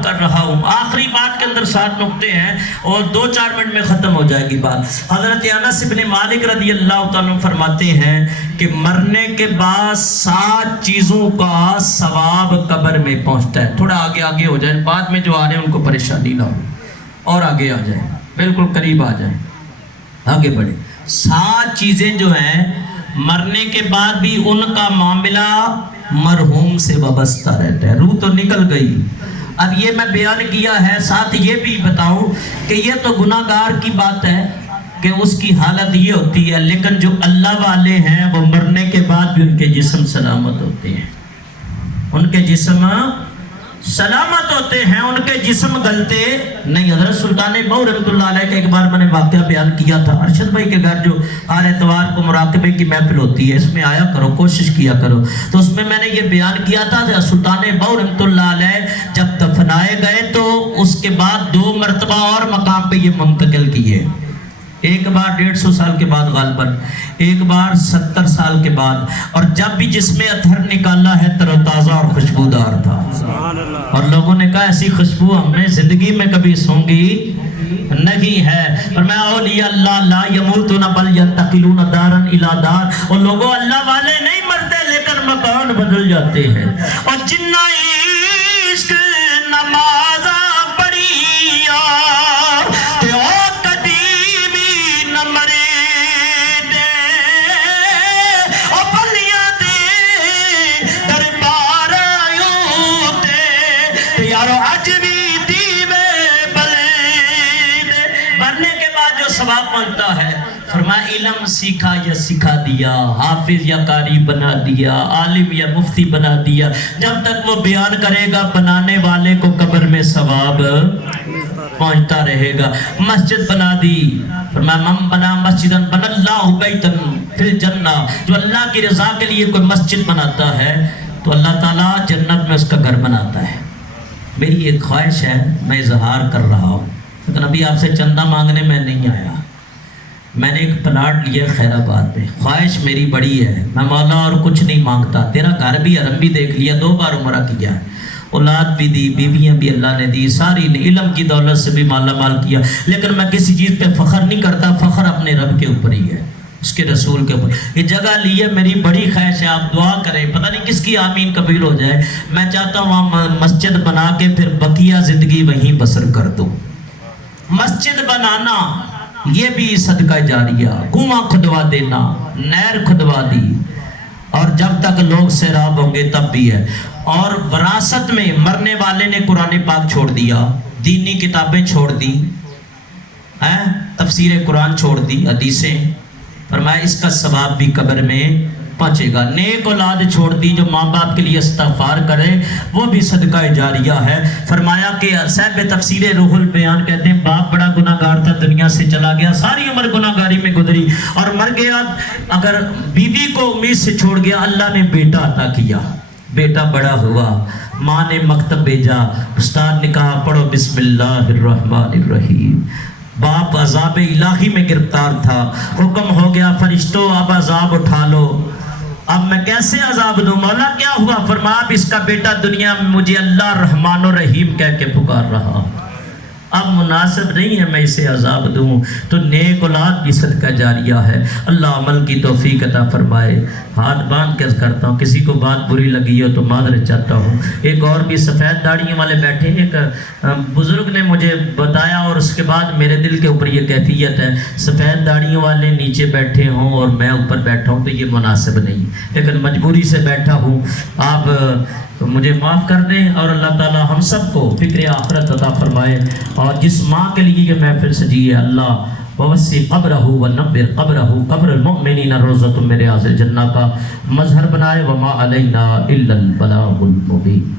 کر رہا ہوں. آخری بات کے اندر 7 نقطے ہیں اور 2-4 منٹ میں ختم ہو جائے گی بات. حضرت انس بن مالک رضی اللہ تعالیٰ فرماتے ہیں کہ مرنے کے بعد 7 چیزوں کا ثواب قبر میں پہنچتا ہے. تھوڑا آگے ہو جائیں، بعد میں جو آ رہے ہیں ان کو پریشانی نہ ہو اور آگے آ جائیں، بالکل قریب آ جائیں، آگے بڑھیں. 7 چیزیں جو ہیں مرنے کے بعد بھی ان کا معاملہ مرحوم سے وابستہ رہتا ہے. روح تو نکل گئی. اب یہ میں بیان کیا ہے، ساتھ یہ بھی بتاؤں کہ یہ تو گناہگار کی بات ہے کہ اس کی حالت یہ ہوتی ہے، لیکن جو اللہ والے ہیں وہ مرنے کے بعد بھی ان کے جسم سلامت ہوتے ہیں، ان کے جسم سلامت ہوتے ہیں، ان کے جسم گلتے نہیں. حضرت سلطان بہو رحمۃ اللہ علیہ کا ایک بار میں نے واقعہ بیان کیا تھا. ارشد بھائی کے گھر جو ہر اتوار کو مراقبے کی محفل ہوتی ہے، اس میں آیا کرو، کوشش کیا کرو. تو اس میں نے یہ بیان کیا تھا سلطان بہو رحمۃ اللہ علیہ جب دفنائے گئے تو اس کے بعد 2 مرتبہ اور مقام پہ یہ منتقل کیے. ایک بار 150 سال کے بعد غالباً، ایک بار 70 سال کے بعد. اور جب بھی جس میں اطہر نکالا ہے تر و تازہ اور خوشبودار تھا. اور لوگوں نے کہا ایسی خوشبو ہم نے زندگی میں کبھی سونگی نہیں ہے. فرمایا اولیاء اللہ لا یموتون بل ینتقلون دارا الی دار. اور لوگوں اللہ والے نہیں مرتے لیکن مکان بدل جاتے ہیں. اور جنہ عشق نماز پڑھیا ثواب پہنچتا ہے۔ فرمایا علم سیکھا یا سکھا دیا، حافظ یا قاری بنا دیا، عالم یا مفتی بنا دیا، جب تک وہ بیان کرے گا بنانے والے کو قبر میں ثواب پہنچتا رہے گا۔ مسجد بنا دی، فرمایا من بنا مسجدن بنا اللہ بیتن فی الجنہ، جو اللہ کی رضا کے لیے کوئی مسجد بناتا ہے تو اللہ تعالیٰ جنت میں اس کا گھر بناتا ہے۔ میری ایک خواہش ہے، میں اظہار کر رہا ہوں، لیکن ابھی آپ سے چندہ مانگنے میں نہیں آیا۔ میں نے ایک پلاٹ لیا خیر آباد میں، خواہش میری بڑی ہے، میں مولا اور کچھ نہیں مانگتا، تیرا گھر بھی حرم بھی دیکھ لیا، 2 بار عمرہ کیا ہے، اولاد بھی دی، بیویاں بھی اللہ نے دی، ساری نے علم کی دولت سے بھی مالا مال کیا، لیکن میں کسی چیز پہ فخر نہیں کرتا، فخر اپنے رب کے اوپر ہی ہے، اس کے رسول کے اوپر۔ یہ جگہ لی ہے، میری بڑی خواہش ہے، آپ دعا کریں، پتہ نہیں کس کی آمین قبول ہو جائے۔ میں چاہتا ہوں وہاں مسجد بنا کے پھر بقیہ زندگی وہیں بسر کر دوں۔ مسجد بنانا یہ بھی صدقہ جاریہ، کنواں کھدوا دینا، نہر کھدوا دی، اور جب تک لوگ سیراب ہوں گے تب بھی ہے۔ اور وراثت میں مرنے والے نے قرآن پاک چھوڑ دیا، دینی کتابیں چھوڑ دی، تفسیر قرآن چھوڑ دی، حدیثیں، فرمایا اس کا ثواب بھی قبر میں پہنچے گا۔ نیک اولاد چھوڑ دی جو ماں باپ کے لیے استغفار کرے، وہ بھی صدقہ جاریہ ہے۔ فرمایا کہ صاحب تفسیر روح البیان کہتے ہیں باپ بڑا گناہگار تھا، دنیا سے چلا گیا، ساری عمر گناہگاری میں گزری اور مر گیا، اگر بیوی کو امید سے چھوڑ گیا، اللہ نے بیٹا عطا کیا، بیٹا بڑا ہوا، ماں نے مکتب بھیجا، استاد نے کہا پڑھو بسم اللہ الرحمن الرحیم، باپ عذاب الہی میں گرفتار تھا، حکم ہو گیا فرشتوں اب عذاب اٹھا لو، اب میں کیسے عذاب دوں؟ مولا کیا ہوا؟ فرمایا اب اس کا بیٹا دنیا میں مجھے اللہ رحمان و رحیم کہہ کے پکار رہا، اب مناسب نہیں ہے میں اسے عذاب دوں، تو نیک اولاد بھی صدقہ جاریہ ہے۔ اللہ عمل کی توفیق عطا فرمائے۔ ہاتھ باندھ کے کرتا ہوں، کسی کو بات بری لگی ہو تو معذرت چاہتا ہوں۔ ایک اور بھی سفید داڑھیوں والے بیٹھے، ایک بزرگ نے مجھے بتایا اور اس کے بعد میرے دل کے اوپر یہ کیفیت ہے، سفید داڑھیوں والے نیچے بیٹھے ہوں اور میں اوپر بیٹھا ہوں تو یہ مناسب نہیں، لیکن مجبوری سے بیٹھا ہوں، آپ تو مجھے معاف کر دیں، اور اللہ تعالی ہم سب کو فکر آخرت عطا فرمائے، اور جس ماں کے لیے یہ محفل سجی ہے اللہ ووسی قبرہ ونور قبرہ، قبر المؤمنین روضۃ من ریاض الجنہ کا مظہر بنائے، وما علینا الا البلاغ المبین۔